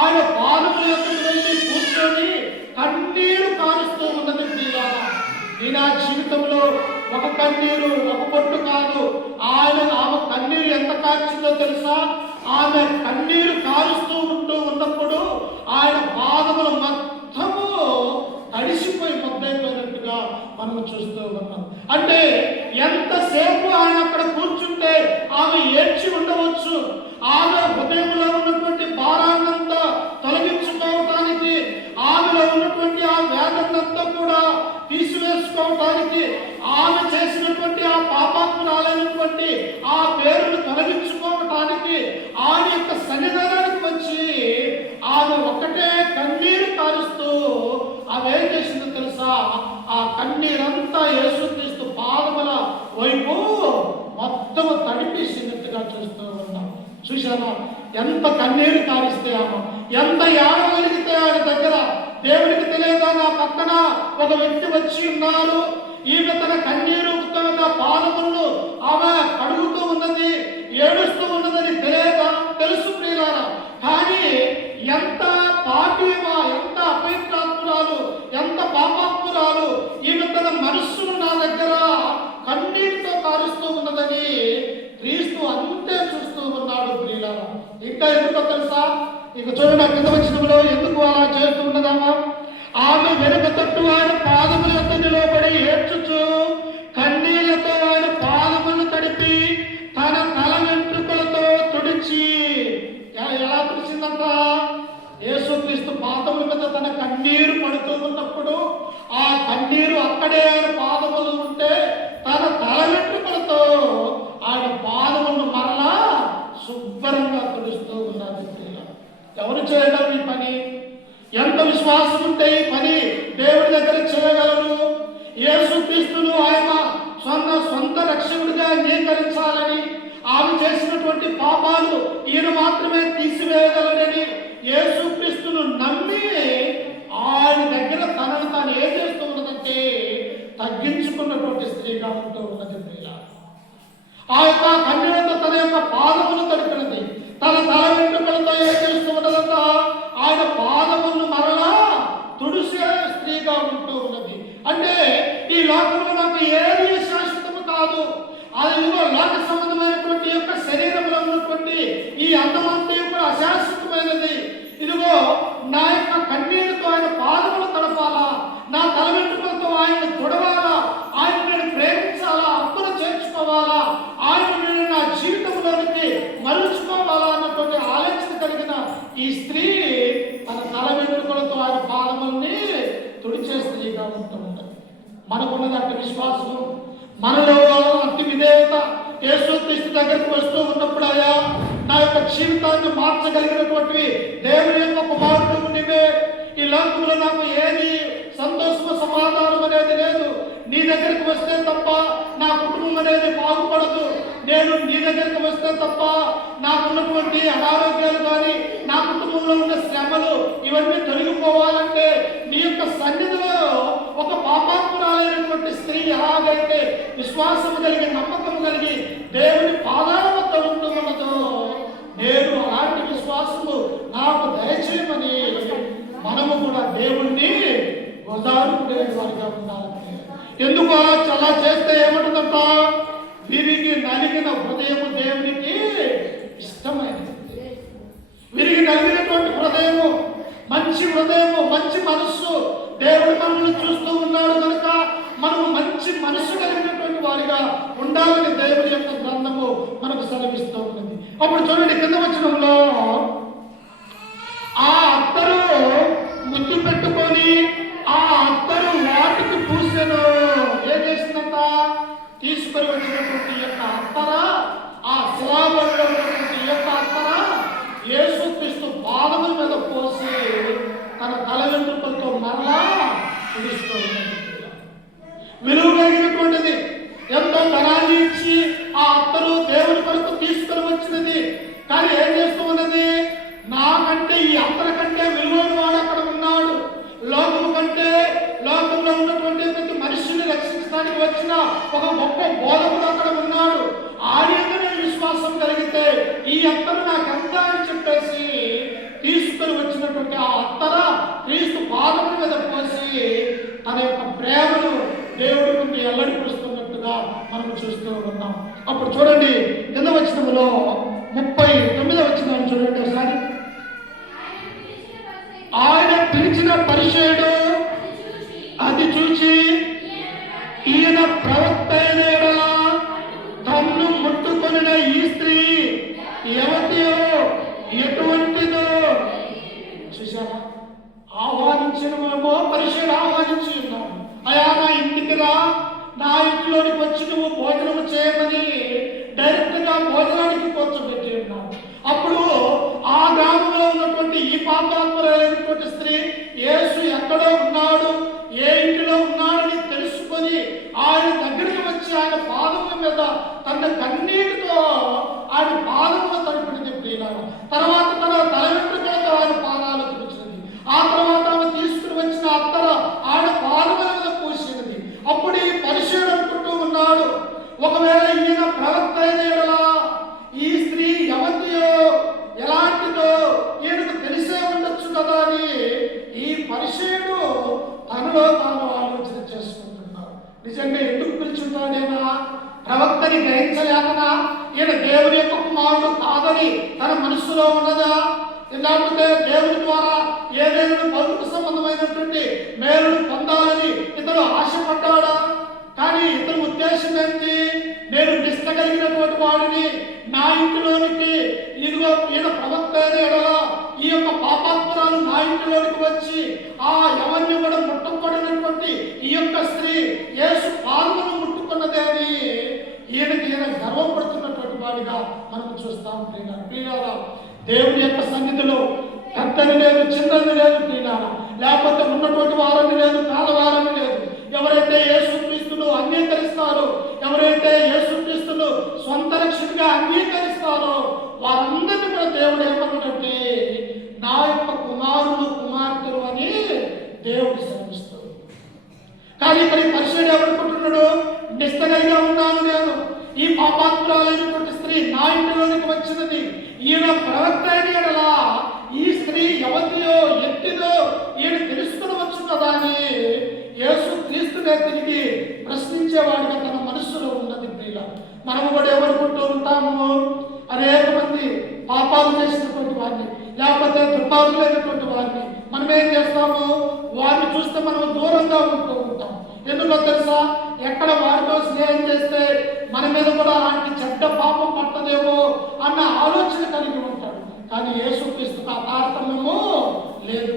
ఆయన పాదముల యొక్క వెళ్ళి కూర్చొని కన్నీరు కారుస్తూ ఉన్నది. ఈ నా జీవితంలో ఒక కన్నీరు, ఒక పొట్టు కాదు. ఆమె కన్నీరు ఎంత కార్చిందో తెలుసా? ఆమె కన్నీరు కారుస్తూ ఉన్నప్పుడు ఆయన పాదములు మొత్తము తడిసిపోయి ముద్దైపోయినట్టుగా మనం చూస్తూ ఉన్నాం. అంటే ఎంతసేపు ఆయన అక్కడ కూర్చుంటే ఆమె ఏడ్చి ఉండవచ్చు. ఆమె హృదయంలో ఉన్నటువంటి భారాన్నంతా తొలగించుకోవటానికి, ఆమెలో ఉన్నటువంటి ఆ వేదనంతా కూడా తీసివేసుకోవటానికి, ఆమె చేసినటువంటి ఆ పాపాత్మురాలైనటువంటి ఆ పేరును తొలగించుకోవటానికి ఆయన యొక్క సన్నిధానానికి వచ్చి ఆమె ఒక్కటే కన్నీరు కారుస్తూ ఆమె ఏం చేసిందో తెలుసా? ఆ కన్నీరంతా యేసుక్రీస్తు పాదముల వైపు మొత్తం తడిపేసినట్టుగా చూస్తూ ఉన్నాం. చూశారా ఎంత కన్నీరు కారిస్తే ఆమె, ఎంత ఏడవగలిగితే ఆయన దగ్గర. దేవుడికి తెలియదా నా పక్కన ఒక వ్యక్తి వచ్చి ఉన్నారు, ఈమె తన కన్నీరు పాదములను ఆమె కడుగుతూ ఉన్నది, ఏడుస్తూ ఉన్నదని తెలియదా? తెలుసు ప్రియులారా. కానీ ఎంత పాపీమా, ఎంత అపవిత్రాత్మురాలు, ఎంత పాపాత్మురాలు ఈమె తన మనస్సును నా దగ్గర కన్నీటితో కారుస్తూ ఉన్నదని క్రీస్తు అంతే చూస్తూ ఉన్నాడు ప్రియులారా. ఇంకా ఎందుకో తెలుసా? ఇక చూడండి, కింద వచనంలో ఎందుకు అలా చేస్తూ ఉన్నదామా? ఆమె వెనుక తట్టు ఆయన పాదముల యొక్క నిలబడి ఏడ్చుచు కన్నీళ్లతో ఆయన పాదములను తడిపి తన తల వెంట్రుకలతో తుడిచి. ఎలా తుడిచిందంట? యేసుక్రీస్తు పాదముల మీద తన కన్నీరు పడుతూ ఉన్నప్పుడు ఆ కన్నీరు అక్కడే ఆయన పాదములు ఉంటే తన తల వెంట్రుకలతో ఆయన పాదములను మరలా శుభ్రంగా తుడుస్తూ ఉన్నది. ఎవరు చేయడం ఈ పని? ఎంత విశ్వాసం ఉంటే ఈ పని దేవుడి దగ్గర చేయగలరు? యేసుక్రీస్తును ఆయన సొంత రక్షకుడిగా అంగీకరించాలని, ఆమె చేసినటువంటి పాపాలు ఈయన మాత్రమే తీసివేయగలరని యేసుక్రీస్తును నమ్మి ఆయన దగ్గర తనను తాను ఏం చేస్తూ ఉన్నదంటే తగ్గించుకున్నటువంటి స్త్రీగా ఉంటూ ఉన్నది. ఆ యొక్క కన్యతో తన యొక్క పాదములు తడిపినది, తన తల వెంట్రుకలతో ఏం చేస్తూ ఉన్నదంట? ఆయన పాదములను మరలా తుడిసే స్త్రీగా ఉంటూ ఉన్నది. అంటే ఈ లోకంలో నాకు ఏది శాశ్వతము కాదు. అది లోక సంబంధమైనటువంటి యొక్క శరీరంలో ఉన్నటువంటి ఈ అందమంతా కూడా అశాశ్వతమైనది. ఇదిగో నా యొక్క కన్నీరుతో ఆయన పాదములు తడపాలా, నా తల వెంట్రుకలతో ఆయన తుడవాలా, ఆయన నేను ప్రేమించాలా, అప్పులు చేర్చుకోవాలా, ఆయన నేను నా జీవితంలోనికి మలుచుకోవాలా అన్నటువంటి ఆలోచన కలిగిన ఈ స్త్రీ తన తల వెంట్రుకలతో ఆయన పాదముల్ని తుడిచే స్త్రీగా ఉంటూ ఉంటుంది. మనకున్నది అట్టి విశ్వాసం, మనలో అట్టి విధేయత. యేసుక్రీస్తు దగ్గరికి వస్తూ ఉన్నప్పుడు అయ్యా నా యొక్క జీవితాన్ని మార్చగలిగినటువంటి దేవుని యొక్క కుమారుడు నీవే. ఈ లోకంలో నాకు ఏది సంతోషము సమాధానం అనేది లేదు. నీ దగ్గరికి వస్తే తప్ప నా కుటుంబం అనేది బాగుపడదు. నేను నీ దగ్గరికి వస్తే తప్ప నాకున్నటువంటి అనారోగ్యాలు కానీ, నా కుటుంబంలో ఉన్న శ్రమలు ఇవన్నీ తొలగిపోవాలంటే నీ యొక్క సన్నిధిలో ఒక పాపాత్మురాలైనటువంటి స్త్రీ ఎలాగైతే విశ్వాసము కలిగి, నమ్మకం కలిగి దేవుని పాదాల వద్ద ఉంటున్నదో, నేను అలాంటి విశ్వాసము నాకు దయచేయమని మనము కూడా దేవుణ్ణి గోదావరి వారిగా ఉండాలి. ఎందుకు అలా చేస్తే ఏమంటుందంట? విరిగి నలిగిన హృదయము దేవునికి ఇష్టమైనది. విరిగి నలిగినటువంటి హృదయము, మంచి హృదయము, మంచి మనస్సు. దేవుడు మనల్ని చూస్తూ ఉన్నాడు కనుక మనము మంచి మనస్సు కలిగినటువంటి వారిగా ఉండాలని దేవుడి యొక్క సెలవిస్తూ ఉన్నది. అప్పుడు చూడండి కింద వచనంలో, ఆ అత్తరు ముద్దు పెట్టుకొని ఆ అత్తరు వాటికి పూసెను. ఏం చేసిందంట? తీసుకొని వచ్చినటువంటి యొక్క అత్తర, ఆ శిలాబడిలో ఉన్నటువంటి యొక్క అత్తర యేసుక్రీస్తు పాదముల మీద పోసి తన తల వెంట్రుకలతో మరలా పిలుస్తూ ఉన్నది. విలువ కలిగినటువంటిది, ఎంతో ధనాన్ని ఇచ్చి ఆ అత్తరు దేవుని కొరకు తీసుకొని వచ్చినది. కానీ ఏం చేస్తూ ఉన్నది? నాకంటే ఈ అత్తర కంటే విలువైన వాడు అక్కడ ఉన్నాడు. లోకము కంటే, లోకంలో ఉన్నటువంటి ప్రతి మనిషిని రక్షించడానికి వచ్చిన ఒక గొప్ప బోధకుడు అక్కడ ఉన్నాడు. ఆయన విశ్వాసం కలిగితే ఈ అత్తరు నాకెంత అని చెప్పేసి తీసుకొని వచ్చినటువంటి ఆ అత్తర క్రీస్తు పాదముల మీద పోసి తన యొక్క ప్రేమను దేవుడి ముందు ఎల్లడిపరుస్తున్నట్టుగా మనం చూస్తూ ఉన్నాం. అప్పుడు చూడండి కింద వచనములో 39వ వచనం చూడండి ఒకసారి. ఆయన పిలిచిన పరిచయుడు అది చూచి, ఈయన ప్రవక్త అయిన యెడల తన్ను ముట్టుకొనిన ఈ స్త్రీ ఎవరిదో ఎటువంటిదో. చూసారా? ఆహ్వానించినమేమో, పరిచయుడు ఆహ్వానించి ఉన్నాం. అయా నా ఇంటికి రా, నా ఇంట్లోనికి వచ్చి నువ్వు భోజనం చేయమని డైరెక్ట్ గా భోజనానికి కూర్చోబెట్టి ఉన్నావు. అప్పుడు ఆ గ్రామంలో ఉన్నటువంటి ఈ పాపాత్ములైనటువంటి స్త్రీ యేసు ఎక్కడో ఉన్నాడు, ఏ ఇంటిలో ఉన్నాడని తెలుసుకొని ఆయన దగ్గరికి వచ్చి ఆయన పాదముల మీద తన కన్నీటితో ఆయన పాదముల తడిపినది ప్రియులారా. తర్వాత తన తల వెంట్రుకలతో ఆయన పాదాలు తుడిచినది. ఆ తర్వాత ఆమె తీసుకుని వచ్చిన అత్తర ఆయన పాదముల మీద పూసినది. అప్పుడు ఈ పరిచయుడు అనుకుంటూ ఉన్నాడు, ఒకవేళ ఈయన ప్రవక్త అయిన యెడల ఈ స్త్రీ ఎవరిదో ఎలాంటిదో ఈయనకు తెలిసే ఉండొచ్చు కదా అని ఈ పరిచయుడు తనలో తాను ఆలోచన చేసుకుంటున్నాడు. నిజంగా ఎందుకు పిలుచుంటాడేనా? ప్రవక్తని గ్రహించలేకనా? ఈయన దేవుని యొక్క కుమారుడు కాదని తన మనస్సులో ఉన్నదా? లేకపోతే దేవుని ద్వారా ఏదైనా భౌతిక సంబంధమైనటువంటి మేలును పొందాలని ఇతడు ఆశపడ్డాడా? కానీ ఇతని ఉద్దేశం ఏంటి? నేను నిష్ట కలిగినటువంటి వాడిని నా ఇంటిలోనికి, ఇదిగో ఈయన ప్రవక్త అయిన యెడల ఈ యొక్క పాపాత్మురాలు నా ఇంటిలోనికి వచ్చి ఆ ఎవరిని కూడా ముట్టకూడనటువంటి ఈ యొక్క స్త్రీ యేసు పాదమును ముట్టుకున్నదే అని ఈయన గర్వపడుతున్నటువంటి వాడిగా మనం చూస్తాం. ప్రియులారా, దేవుని యొక్క సన్నిధిలో పెద్దది లేదు, చిన్నది లేదు ప్రియులారా. లేకపోతే ఉన్నటువంటి వారని లేదు, పేదవారని లేదు. ఎవరైతే యేసుక్రీస్తును అంగీకరిస్తారో, ఎవరైతే యేసుక్రీస్తును సొంత రక్షకుడిగా అంగీకరిస్తారో వారందరినీ కూడా దేవుడు ఏమన్నాడంటే నా యొక్క కుమారుడు కుమార్తెలు అని దేవుడు శ్రమిస్తాడు. కానీ ఇక్కడ ఈ పరిచయుడు ఏమనుకుంటున్నాడు? నిష్టగా ఉన్నాను నేను, ఈ పాపాత్మురాలైనటువంటి స్త్రీ నా ఇంటిలోనికి వచ్చినది, ఈయన ప్రవక్త అయిన యెడల ఈ స్త్రీ ఎవరిదో ఎట్టిదో ఈయన తెలుసుకుని వచ్చు కదా అని యేసు క్రీస్తునే తిరిగి ప్రశ్నించేవాడిగా తన మనస్సులో ఉన్నది. ప్రియుల, మనము కూడా ఏమనుకుంటూ ఉంటాము? అనేక మంది పాపాలు చేసినటువంటి వారిని, లేకపోతే దుర్మార్గులైనటువంటి వారిని మనం ఏం చేస్తాము? వారిని చూస్తే మనం దూరంగా ఉంటూ ఉంటాం. ఎందుకో తెలుసా? ఎక్కడ వారితో స్నేహం చేస్తే మన మీద కూడా అలాంటి చెడ్డ పాపం పట్టదేమో అన్న ఆలోచన కలిగి ఉంటాడు. కానీ యేసుక్రీస్తుకు ఆ తారతమ్యము లేదు.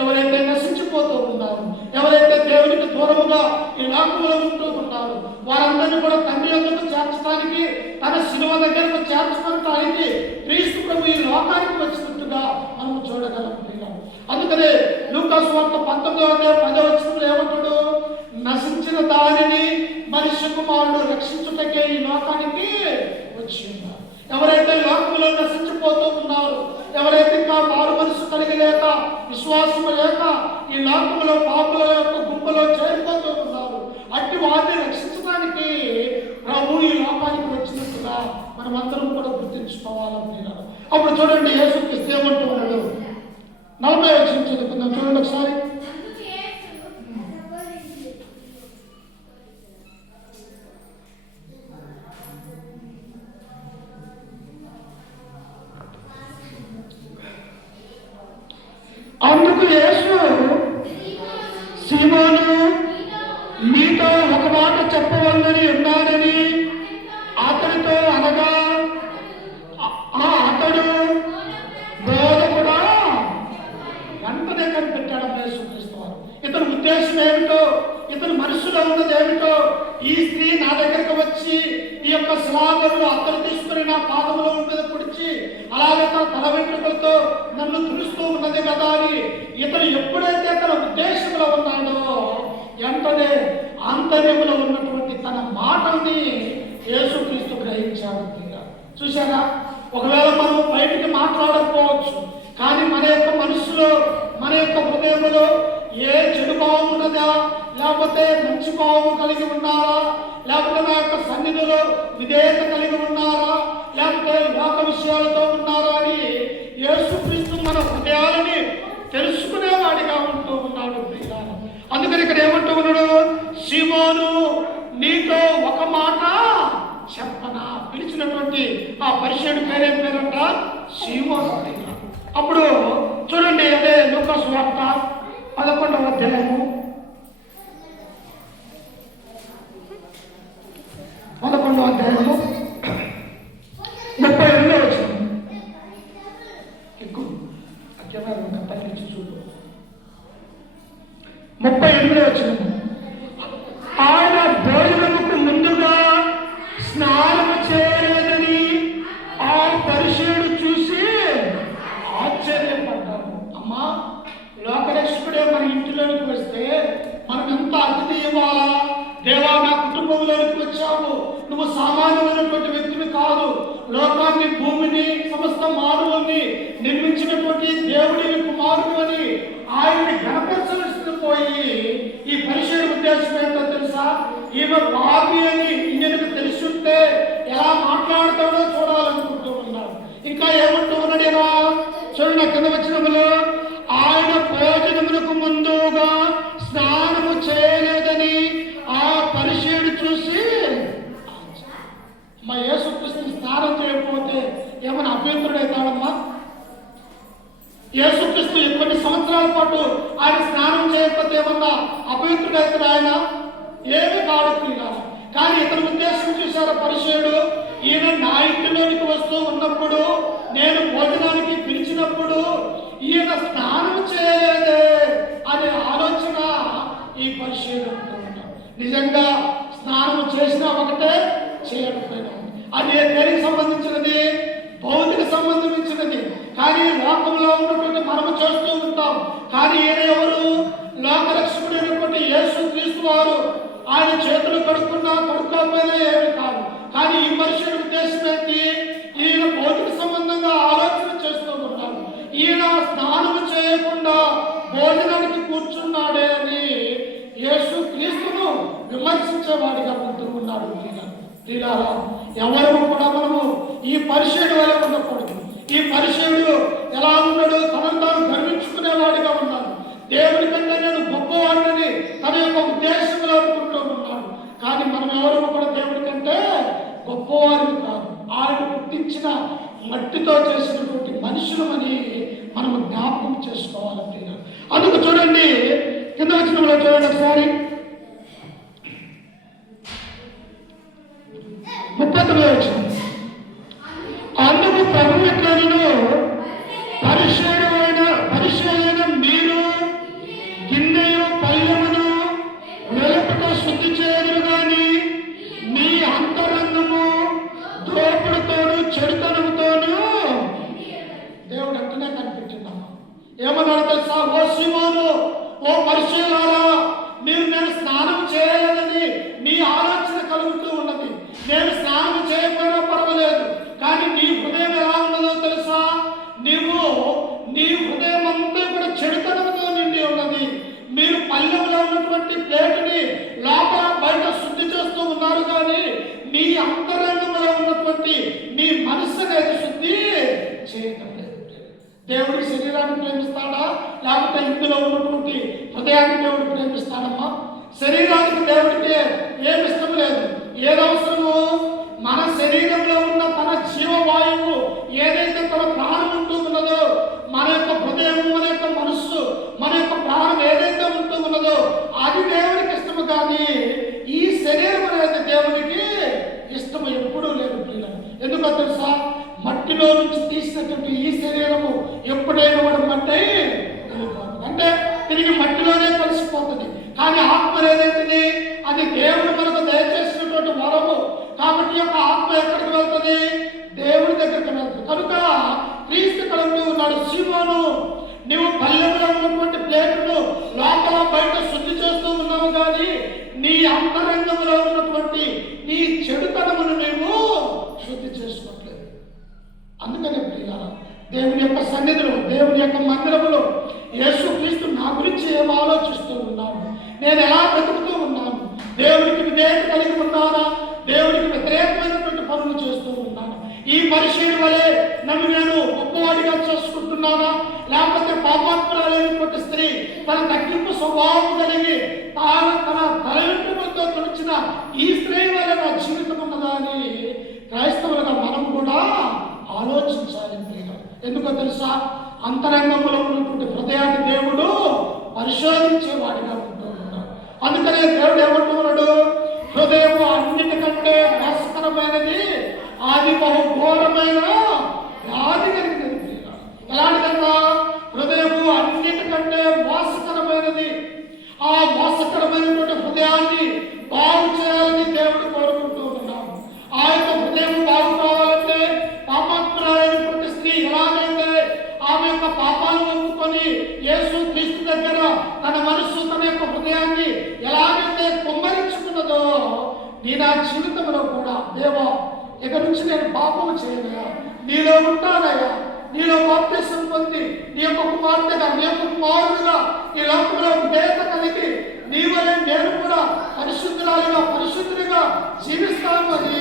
ఎవరైతే నశించిపోతూ ఉన్నారు, ఎవరైతే దేవునికి దూరముగా ఈ లోకంలో ఉంటూ ఉంటారు, వారందరినీ కూడా తండ్రి యొద్దకు చేర్చడానికి తన శిలువ దగ్గరకు చేర్చడానికి క్రీస్తు ప్రభు ఈ లోకానికి వచ్చినట్టుగా మనం చూడగలం. అందుకనే లూకా సువార్త 19:10 ఏమంటాడు? నశించిన దానిని మనిషి కుమారుడు రక్షించుటకే ఈ లోకానికి వచ్చి ఉన్నారు. ఎవరైతే లోకంలో నశించిపోతూ ఉన్నారు, ఎవరైతే ఇంకా మారు మనసు కలిగి లేక, విశ్వాసము లేక ఈ లోకంలో పాపుల యొక్క గుంపులో చేరిపోతూ ఉన్నారు, అట్టి వారిని రక్షించడానికి ప్రభు ఈ లోకానికి వచ్చినట్టుగా మనమందరం కూడా గుర్తించుకోవాలనుకున్నారు. అప్పుడు చూడండి యేసుక్రీస్తు ఏమంటూ ఉన్నాడు? 40వ వచనం చదువుకుందాం, చూడండి ఒకసారి. అందుకు యేసు, సీమోను, నీతో ఒక మాట చెప్పవలనని ఉన్నానని అతనితో అనగా, ఉద్దేశం ఏమిటో, ఇతని మనసులో ఉన్నది ఏమిటో, ఈ స్త్రీ నా దగ్గరకు వచ్చి ఈ యొక్క శిలాగరుడు అత్తరు తీసుకుని నా పాదములో మీద పొడిచి అలాగే తన తల వెంట్రుకలతో నన్ను తులుస్తూ ఉన్నది కదా అని ఇతను ఎప్పుడైతే తన ఉద్దేశంలో ఉన్నాడో వెంటనే ఆంతర్యములో ఉన్నటువంటి తన మాటల్ని యేసుక్రీస్తు గ్రహించాడు. చూసారా, ఒకవేళ మనం బయటికి మాట్లాడకపోవచ్చు, కానీ మన యొక్క మనసులో మన యొక్క హృదయంలో ఏ చెడు భావం ఉన్నదా, లేకపోతే మంచి భావం కలిగి ఉన్నారా, లేకపోతే నా యొక్క సన్నిధిలో విధేయత కలిగి ఉన్నారా, లేకపోతే లోక విషయాలతో ఉన్నారా అని యేసుక్రీస్తు మన హృదయాలని తెలుసుకునేవాడిగా ఉంటూ ఉన్నాడు. అందుకని ఇక్కడ ఏమంటూ ఉన్నాడు, సీమోను నీతో ఒక మాట చెప్పనా. పిలిచినటువంటి ఆ పరిచయుడి పేరేం పేరంట, సీమోను. అప్పుడు చూడండి, అదే లూకా సువార్త 11వ అధ్యాయము 32వ వచనం. ఎక్కువ 38వ వచనం. ఆయన భోజనముకు ముందుగా స్నానం చేయలేదని ఆ పరిచయుడు చూసి ఆశ్చర్యపడ్డాడు. అమ్మా, లోకరక్షకుడే మన ఇంటిలోనికి వస్తే మనం ఎంత అతిథి ఇవ్వాలా? దేవా, నా కుటుంబంలోనికి వచ్చావు, నువ్వు సామాన్యమైనటువంటి వ్యక్తివి కాదు, లోకాన్ని భూమిని సమస్త మానవుల్ని నిర్మించినటువంటి దేవుడి కుమారుడు అని ఆయన్ని గణపరచవలసి పోయి ఈ పరిచయుడి ఉద్దేశం ఏంటో తెలుసా? ఈమె పాపి అని ఈయనకు తెలుసుంటే ఎలా మాట్లాడతాడో చూడాలనుకుంటూ ఉన్నాడు. ఇంకా ఏమంటూ ఉన్నాడేనా చూడండి, కింద వచనములో ఆయన భోజనమునకు ముందుగా స్నానము చేయలేదని ఆ పరిచయుడు చూసి, మా యేసుక్రీస్తు స్నానం చేయకపోతే ఏమైనా అభ్యంతరుడైతాడమ్మా? యేసుక్రీస్తు కొన్ని సంవత్సరాల పాటు ఆయన స్నానం చేయకపోతే ఏమన్నా అపవిత్రుడైతాడు? ఆయన ఏమీ కాడు. కానీ ఇతని ఉద్దేశం చూశారు పరిచయుడు, ఈయన నా ఇంటిలోనికి వస్తూ ఉన్నప్పుడు, నేను భోజనానికి పిలిచినప్పుడు ఈయన స్నానం చేయలేదే అనే ఆలోచన ఈ పరిచయుడు ఉంటున్నాడు. నిజంగా స్నానం చేసినా ఒకటే, చేయకపోయినా అది దేనికి సంబంధించినది? భౌతిక సంబంధించినది. కానీ లోకంలో ఉన్నటువంటి మనము చేస్తూ ఉంటాం. కానీ ఈయన ఎవరు? లోకరక్షకుడైనటువంటి యేసుక్రీస్తు వారు. ఆయన చేతులు కడుక్కున్నా కడుక్కోకపోయినా ఏమి కాదు. కానీ ఈ పరిచయుడి ఉద్దేశం ఏంటి? ఈయన భౌతిక సంబంధంగా ఆలోచన చేస్తూ ఉంటాడు. ఈయన స్నానం చేయకుండా భోజనానికి కూర్చున్నాడే అని యేసుక్రీస్తును విమర్శించేవాడిగా ఉంటూ ఉన్నాడు. తీరారా, ఎవరు కూడా మనము ఈ పరిచయుడు వల్ల ఉండకూడదు. ఈ పరిచయుడు ఎలా ఉన్నాడు? తనను తాను గర్వించుకునేవాడిగా ఉన్నాడు. దేవుడి కంటే నేను గొప్పవాడిని తన యొక్క ఉద్దేశంలో అనుకుంటూ ఉన్నాడు. కానీ మనం ఎవరు కూడా దేవుడి కంటే గొప్పవారిని కాదు. ఆయన పుట్టించిన మట్టితో చేసినటువంటి మనుషులమని మనము జ్ఞాపకం చేసుకోవాలంటే. అందుకు చూడండి, కింద వచ్చిన చూడండి ఒకసారి 39వ వచనం. అందుకు ప్రభువు ఇట్లను, పరిచయులైన మీరు గిన్నెయు పళ్ళెమును వెలుపట శుద్ధి చేయరు కానీ మీ అంతరంగము దోపుడుతోను చెడుతనంతోను. దేవుడు అంటనే కనిపించిందమ్మా. ఏమన్నాడు తెలుసా? ఓ సీమోను, ఓ పరిచయులారా, నేను స్నానం చేయలేదని మీ ఆలోచన కలుగుతూ ఉన్నది. నేను స్నానం చేయకపోయినా పర్వాలేదు, కానీ నీ హృదయం ఎలా ఉన్నదో తెలుసా? నీ హృదయం అంతా కూడా చెడుతనంతో నిండి ఉన్నది. మీరు పల్లెంలో ఉన్నటువంటి ప్లేటుని లోపల బయట శుద్ధి చేస్తూ ఉన్నారు, కానీ మీ అంతరంగంలో ఉన్నటువంటి మీ మనస్సుని శుద్ధి చేయటం లేదు. దేవుడి శరీరాన్ని ప్రేమిస్తాడా, లేకపోతే ఇందులో ఉన్నటువంటి హృదయాన్ని దేవుడు ప్రేమిస్తాడమ్మా? శరీరానికి దేవుడికి ఏమి ఇష్టం లేదు. ఏది అవసరము? మన శరీరంలో ఉన్న తన జీవవాయువు ఏదైతే తన ప్రాణం ఉంటూ ఉన్నదో, మన యొక్క హృదయం, మన యొక్క మనస్సు, మన యొక్క ప్రాణం ఏదైతే ఉంటూ ఉన్నదో అది దేవుడికి ఇష్టము. కానీ ఈ శరీరం అనేది దేవుడికి ఇష్టము ఎప్పుడూ లేదు పిల్లలు. ఎందుకో తెలుసా? మట్టిలో నుంచి తీసినటువంటి ఈ శరీరము ఎప్పుడైనా కూడా మట్టి అంటే తిరిగి మట్టిలోనే కలిసిపోతుంది. కానీ ఆత్మ ఏదైతుంది, అది దేవుడు మనకు దయచేసినటువంటి వరము. కాబట్టి యొక్క ఆత్మ ఎక్కడికి వెళ్తుంది? దేవుడి దగ్గరికి వెళ్తుంది. కనుక క్రీస్తు కలుగుతూ ఉన్నాడు. సీమోను, నువ్వు పల్లెంలో ఉన్నటువంటి ప్లేటును లోపల బయట శుద్ధి చేస్తూ ఉన్నావు, కానీ నీ అంతరంగంలో ఉన్నటువంటి నీ చెడుతనమును మేము శుద్ధి చేసుకోవట్లేదు. అందుకనే ప్రియులారా, దేవుని యొక్క సన్నిధిలో, దేవుని యొక్క మందిరములో యేసుక్రీస్తు నా గురించి ఏం ఆలోచిస్తూ ఉన్నాను, నేను ఎలా బ్రతుకుతూ ఉన్నాను, దేవుడికి విధేయత కలిగి ఉన్నానా, దేవుడికి వ్యతిరేకమైనటువంటి పనులు చేస్తూ ఉన్నాను, ఈ పరిశీలి వలె నన్ను నేను గొప్పవాడిగా చేసుకుంటున్నానా, లేకపోతే పాపాత్మురాలైనటువంటి స్త్రీ తన తగ్గింపు స్వభావం కలిగి తన తల వెంట్రుకలతో తుడిచిన ఈ స్త్రీ వల్ల నా జీవితం ఉన్నదా అని క్రైస్తవులుగా మనం కూడా ఆలోచించాలి. ఎందుకో తెలుసా? అంతరంగంలో ఉన్నటువంటి హృదయాన్ని దేవుడు పరిశోధించేవాడిగా ఉంటూ ఉన్నాడు. అందుకనే దేవుడు ఏమంటున్నాడు? హృదయము అన్నిటికంటే మోసకరమైనది, అది బహు ఘోరమైన వ్యాధి కలిగినది. ఎలాంటిదన్నా, హృదయము అన్నిటికంటే మోసకరమైనది. ఆ మోసకరమైనటువంటి హృదయాన్ని బాగు చేయాలని దేవుడు కోరుకుంటూ ఉన్నాడు. ఆ యొక్క హృదయం బాగు కావాలంటే పాపాత్మురాలైనటువంటి స్త్రీ ఎలాగైతే ఆమె యొక్క పాపాలు ఒప్పుకొని యేసు క్రీస్తు దగ్గర తన మనస్సు, తన యొక్క హృదయాన్ని ఎలాగైతే కుమ్మరించుకున్నదో, నీ నా జీవితంలో కూడా దేవా ఇక నుంచి నేను పాపము చేయనయా, నీలో ఉంటానయ్యా, నీలో బాప్తిసం పొంది నీ యొక్క కుమార్తెగా, నీ యొక్క కుమారుడుగా ఈ లోకంలో విధేయత కలిగి నీ వలె నేను కూడా పరిశుద్ధుడిగా జీవిస్తాను అని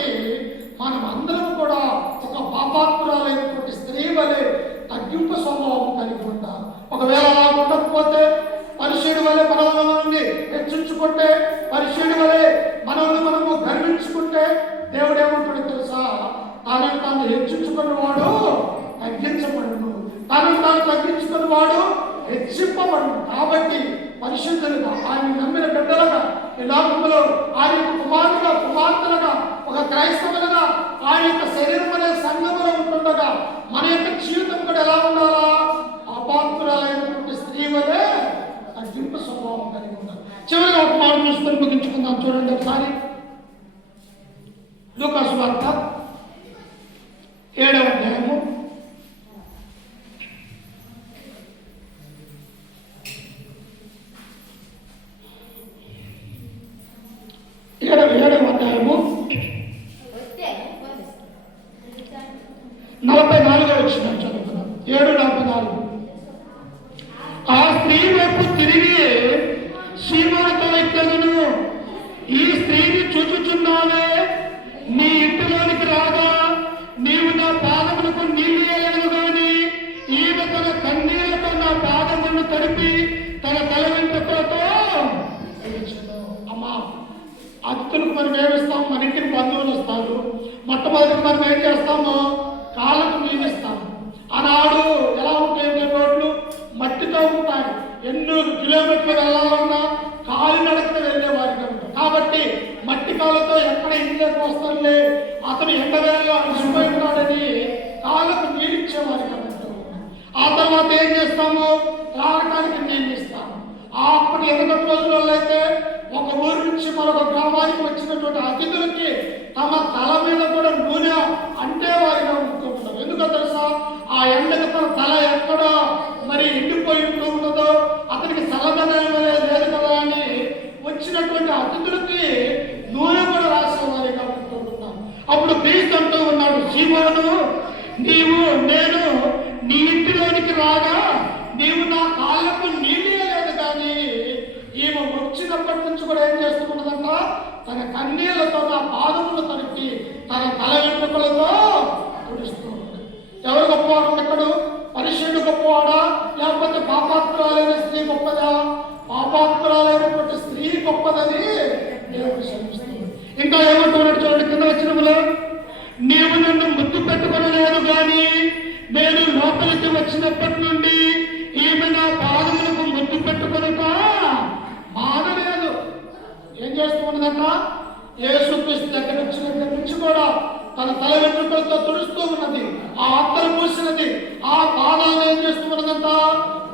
మనం అందరం కూడా ఒక పాపాత్మురాలైనటువంటి స్త్రీ వలె తగ్గింపు స్వభావం కలిగి ఉంటాం. ఒకవేళ అలా ఉండకపోతే, పరిశుద్ధుడి వలె మనల్ని హెచ్చించుకుంటే, పరిశుద్ధుడి వలె మనము గర్వించుకుంటే, దేవుడు ఏమంటాడు తెలుసా? తాను హెచ్చించుకున్న వాడు తగ్గించబడును, తాను తగ్గించుకున్న వాడు హెచ్చింపబడును. కాబట్టి పరిశుద్ధులుగా, ఆయన నమ్మిన బిడ్డలుగా ఈ లోకంలో ఆయన యొక్క కుమార్తెలుగా, ఒక క్రైస్తవులుగా ఆయన యొక్క శరీరం అనే సంఘంలో ఉంటుండగా మన యొక్క జీవితం కూడా ఎలా ఉండాలా? అపాత్రురాలైనటువంటి స్త్రీ వలె తగ్గింపు స్వభావం కలిగి ఉండాలి. చివరిగా ఒక మాట చూసుకొని ముగించుకుందాం. చూడండి ఒకసారి లూకాసు వార్త 7వ అధ్యాయము 44వ వచనం చదువుతున్నాం. 7:44. ఆ స్త్రీ వైపు తిరిగి సీమోనుతో ఇట్లనెను, ఈ స్త్రీని చూచుచున్నావే, నీ ఇంటిలోనికి రాగా నీవు నా పాదములకు నీళ్ళు వేయలేదు, కానీ ఈమె తన కన్నీళ్లతో నా పాదములను తడిపి తన తల వెంట్రుకలతో అమ్మా, అతిథులకు మనం ఏమిస్తాం? మన ఇంటికి బంధువులు వస్తారు, మొట్టమొదటి మనం ఏం చేస్తాము? కాళ్ళకు నీళ్ళిస్తాము. ఆనాడు ఎలా ఉంటాయంటే రోడ్లు మట్టితో ఉంటాయి, ఎన్నో కిలోమీటర్లు వెళ్ళాలన్నా కాలి నడకన వెళ్ళేవారిగా ఉంటాం. కాబట్టి మట్టి కాళ్ళతో ఎక్కడ ఇంట్లోకి వస్తారులే, అతను ఎండవేళలో అలసిపోయి ఉన్నాడని కాళ్ళకు నీళ్ళిచ్చేవారిగా ఉంటాం. ఆ తర్వాత ఏం చేస్తాము? త్రాగటానికి నీళ్ళు ఇస్తాము. అప్పటి ఎనకటి రోజులలో అయితే ఒక ఊరు నుంచి మరొక గ్రామానికి వచ్చినటువంటి అతిథులకి తమ తల మీద కూడా నూనె అంటే వారిగా ఉంటూ ఉంటారు. ఎందుకో తెలుసా? ఆ ఎండకు తన తల ఎక్కడ మరి ఎండిపోయి ఉంటూ ఉన్నదో, అతనికి చల్లదనం లేదు కదా అని వచ్చినటువంటి అతిథులకి నూనె కూడా రాసేవారిగా ఉంటూ ఉన్నాం. అప్పుడు క్రీస్తు అంటూ ఉన్నాడు, సీమోను, నేను నీ ఇంటిలోనికి రాగా నీవు నా కాళ్ళకు నీళ్ళు లేదు, కానీ ఈమె వచ్చినప్పటి నుంచి కూడా ఏం చేస్తున్నదంట? తన కన్నీళ్లతో నా పాదములు తడిపి తన తల వెంట్రుకలతో తుడుస్తూ ఉంది. ఎవరు గొప్పవాడు? ఎక్కడు? పరిశుద్ధుడు గొప్పవాడా, లేకపోతే పాపాత్మురాలైన స్త్రీ గొప్పదా? పాపాత్మురాలైనటువంటి స్త్రీ గొప్పదని దేవుడు శ్రమిస్తుంది. ఇంకా ఏమంటున్నాడు చూడండి కింద వచనములో, నీవు నన్ను ముద్దు పెట్టుకొనలేదు, కానీ నేను లోపలికి వచ్చినప్పటి నుండి ఈమె నా పాదములకు ముద్దు పెట్టుకొనక మానలేదు. ఏం చేస్తూ ఉన్నదట? యేసుక్రీస్తు దగ్గర నుంచి కూడా తన తల వెంట్రుకలతో తుడుస్తూ ఉన్నది, ఆ అత్తరు మూసినది, ఆ పాదాలు ఏం చేస్తూ ఉన్నదంట?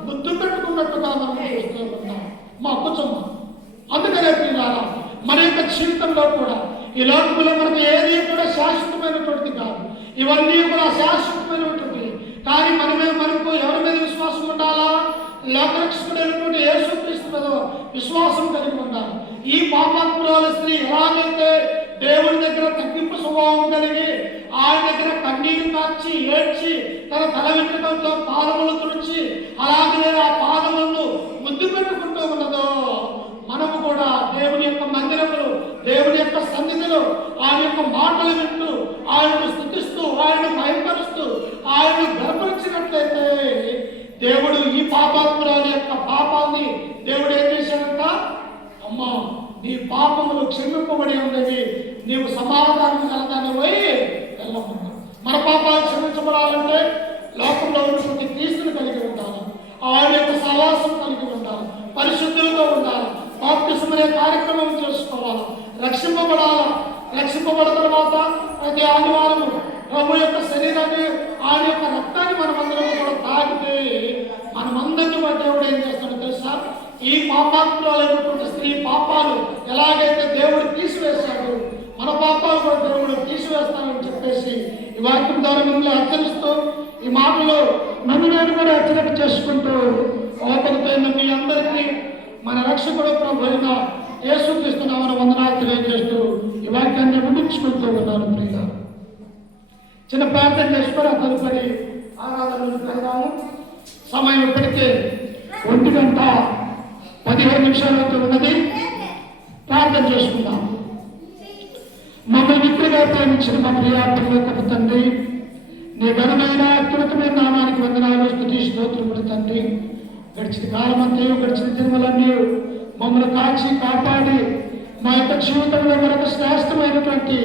ముద్దు పెట్టుకున్నట్టుగా మనం చూస్తూ ఉన్నాం. మా కూర్చోమ్మ, అందుకనే పిల్లారా, మన యొక్క జీవితంలో కూడా ఈ లోకంలో మనకు ఏది కూడా శాశ్వతమైనటువంటిది కాదు. ఇవన్నీ కూడా శాశ్వతమైనటువంటివి. కానీ మనకు ఎవరి మీద విశ్వాసం ఉండాలా? లోకరక్షకుడైనటువంటి యేసుక్రీస్తు మీద విశ్వాసం కలిగి ఉండాలి. ఈ పాపాత్మురాల స్త్రీ ఎలాగైతే దేవుని దగ్గర తగ్గింపు స్వభావం కలిగి ఆయన దగ్గర కన్నీరు కాచి ఏడ్చి తన తల వెంట్రుకలతో పాదములు తుడిచి అలాగే ఆ పాదములను ముద్దు పెట్టుకుంటూ ఉన్నదో, మనము కూడా దేవుని యొక్క మందిరములు, దేవుని యొక్క సన్నిధిలో ఆయన యొక్క మాటలు వింటూ ఆయనను స్తుతిస్తూ ఆయనను భయపరుస్తూ ఆయనను గర్వపరిచినట్లయితే దేవుడు ఈ పాపాత్మురాలి యొక్క పాపాన్ని దేవుడు ఏం చేశాడంట? అమ్మా, నీ పాపములు క్షమింపబడి ఉన్నవి, నీవు సమాధానం కలదాన్ని పోయి వెళ్ళమన్నా. మన పాపాలు క్షమించబడాలంటే లోకంలో ఉన్నటువంటి క్రీస్తుని కలిగి ఉండాలి, ఆయన యొక్క సహవాసం కలిగి ఉండాలి, పరిశుద్ధులతో ఉండాలి, బాప్తిసం అనే కార్యక్రమం చేసుకోవాలి, రక్షింపబడాలి. రక్షింపబడిన తర్వాత ప్రతి ఆదివారము ప్రభు యొక్క శరీరాన్ని ఆయన యొక్క రక్తాన్ని మనమందరం కూడా తాగితే మనమందరినీ కూడా దేవుడు ఏం చేస్తాడో తెలుసా? ఈ పాపాత్మురాలైనటువంటి స్త్రీ పాపాలు ఎలాగైతే దేవుడు తీసివేశాడు, మన పాపాలు కూడా దేవుడు తీసివేస్తానని చెప్పేసి ఈ వాక్యం ద్వారా మిమ్మల్ని హెచ్చరిస్తూ, ఈ మాటలో నన్ను నేను కూడా హెచ్చరిక చేసుకుంటూ ఓపెన్ మీ అందరికీ మన రక్షకుడు ప్రభు అయిన యేసుక్రీస్తు నామమున వందనాలు తెలియజేస్తూ ఈ వాక్యాన్ని ముగించుకుంటూ ఉన్నాను. ప్రియులారా, చిన్న ప్రార్థన చేసుకొని ఆ తదుపరి ఆరాధనలు పెడదాము. సమయం ఇప్పటికే 1:15 ఉన్నది. ప్రార్థన చేసుకుందాం. మమ్మల్ని మిత్రుగా ప్రేమించిన మా ప్రియాత్మకు తండ్రి, నీ ఘనమైన అత్యున్నతమైన నామానికి వందనాలు, స్తుతి స్తోత్రములు తండ్రి. గడిచిన కాలం అంతయు, గడిచిన దినములన్నీ మమ్మల్ని కాచి కాపాడి మా యొక్క జీవితంలో మరొక శ్రేష్టమైనటువంటి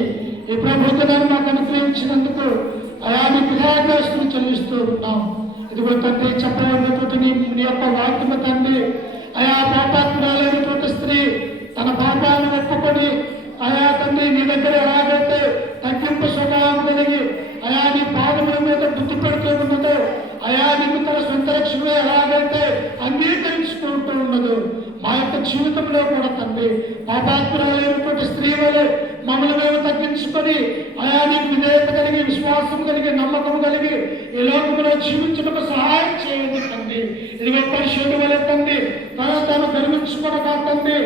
ఈ ప్రభుత్వాన్ని మాకు అనుగ్రహించినందుకు అయాన్ని క్రియాగ్రస్తులు చెల్లిస్తూ ఉన్నాం. ఇదిగో తండ్రి, చెప్పబడినటువంటి నీ యొక్క వాక్యము తండ్రి, అయా పాపాత్మురాలైనటువంటి స్త్రీ తన పాపాలను ఒప్పుకొని అయా తండ్రి నీ దగ్గర ఎలాగైతే తగ్గింపు స్వభావం కలిగి అయా నీ పాదముల మీద బుద్ధి పెడుతూ ఉన్నదో, అయా నీకు తన సొంత రక్షణ ఎలాగైతే అంగీకరించుకుంటూ ఉన్నదో, మా యొక్క జీవితంలో కూడా తండ్రి పాపాత్మురాలైనటువంటి స్త్రీ వలె మమ్మల్ని మేము తగ్గించుకొని అయా నీకు విధేయత కలిగి, విశ్వాసం కలిగి, నమ్మకం కలిగి ఈ లోకంలో జీవించడానికి సహాయం చేయండి తండ్రి. ఇదిగో పరిశుద్ధ వలె తండ్రి తాను గర్వించుకోవడం తండ్రి,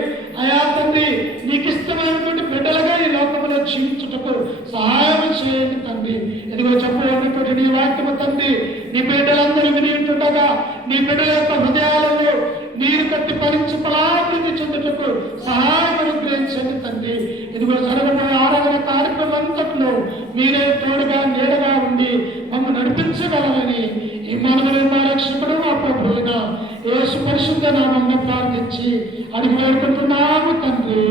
అయా తండ్రి నీకు ఇష్టమైనటువంటి బిడ్డలుగా ఈ లోకంలో జీవించుటకు సహాయం చేయండి తండ్రి. ఇదిగో చెప్పబడినటువంటి నీ వాక్యము తండ్రి, నీ బిడ్డలందరూ వినింటుండగా నీ బిడ్డల యొక్క హృదయాలలో నీరు కట్టి భరించి ఫలాభివృద్ధి చెందుటకు సహాయం అనుగ్రహించండి తండ్రి. ఇదిగో జరగబోయే ఆరాధన కార్యక్రమం అంతట్లో మీరే తోడుగా నీడగా ఉండి మమ్మల్ని నడిపించగలరని ఈ మనవులు మా రక్షకుడు మా ప్రభువుగా యేసు పరిశుద్ధ నామమున ప్రార్థించి అడిగి వేడుకుంటున్నాము తండ్రి.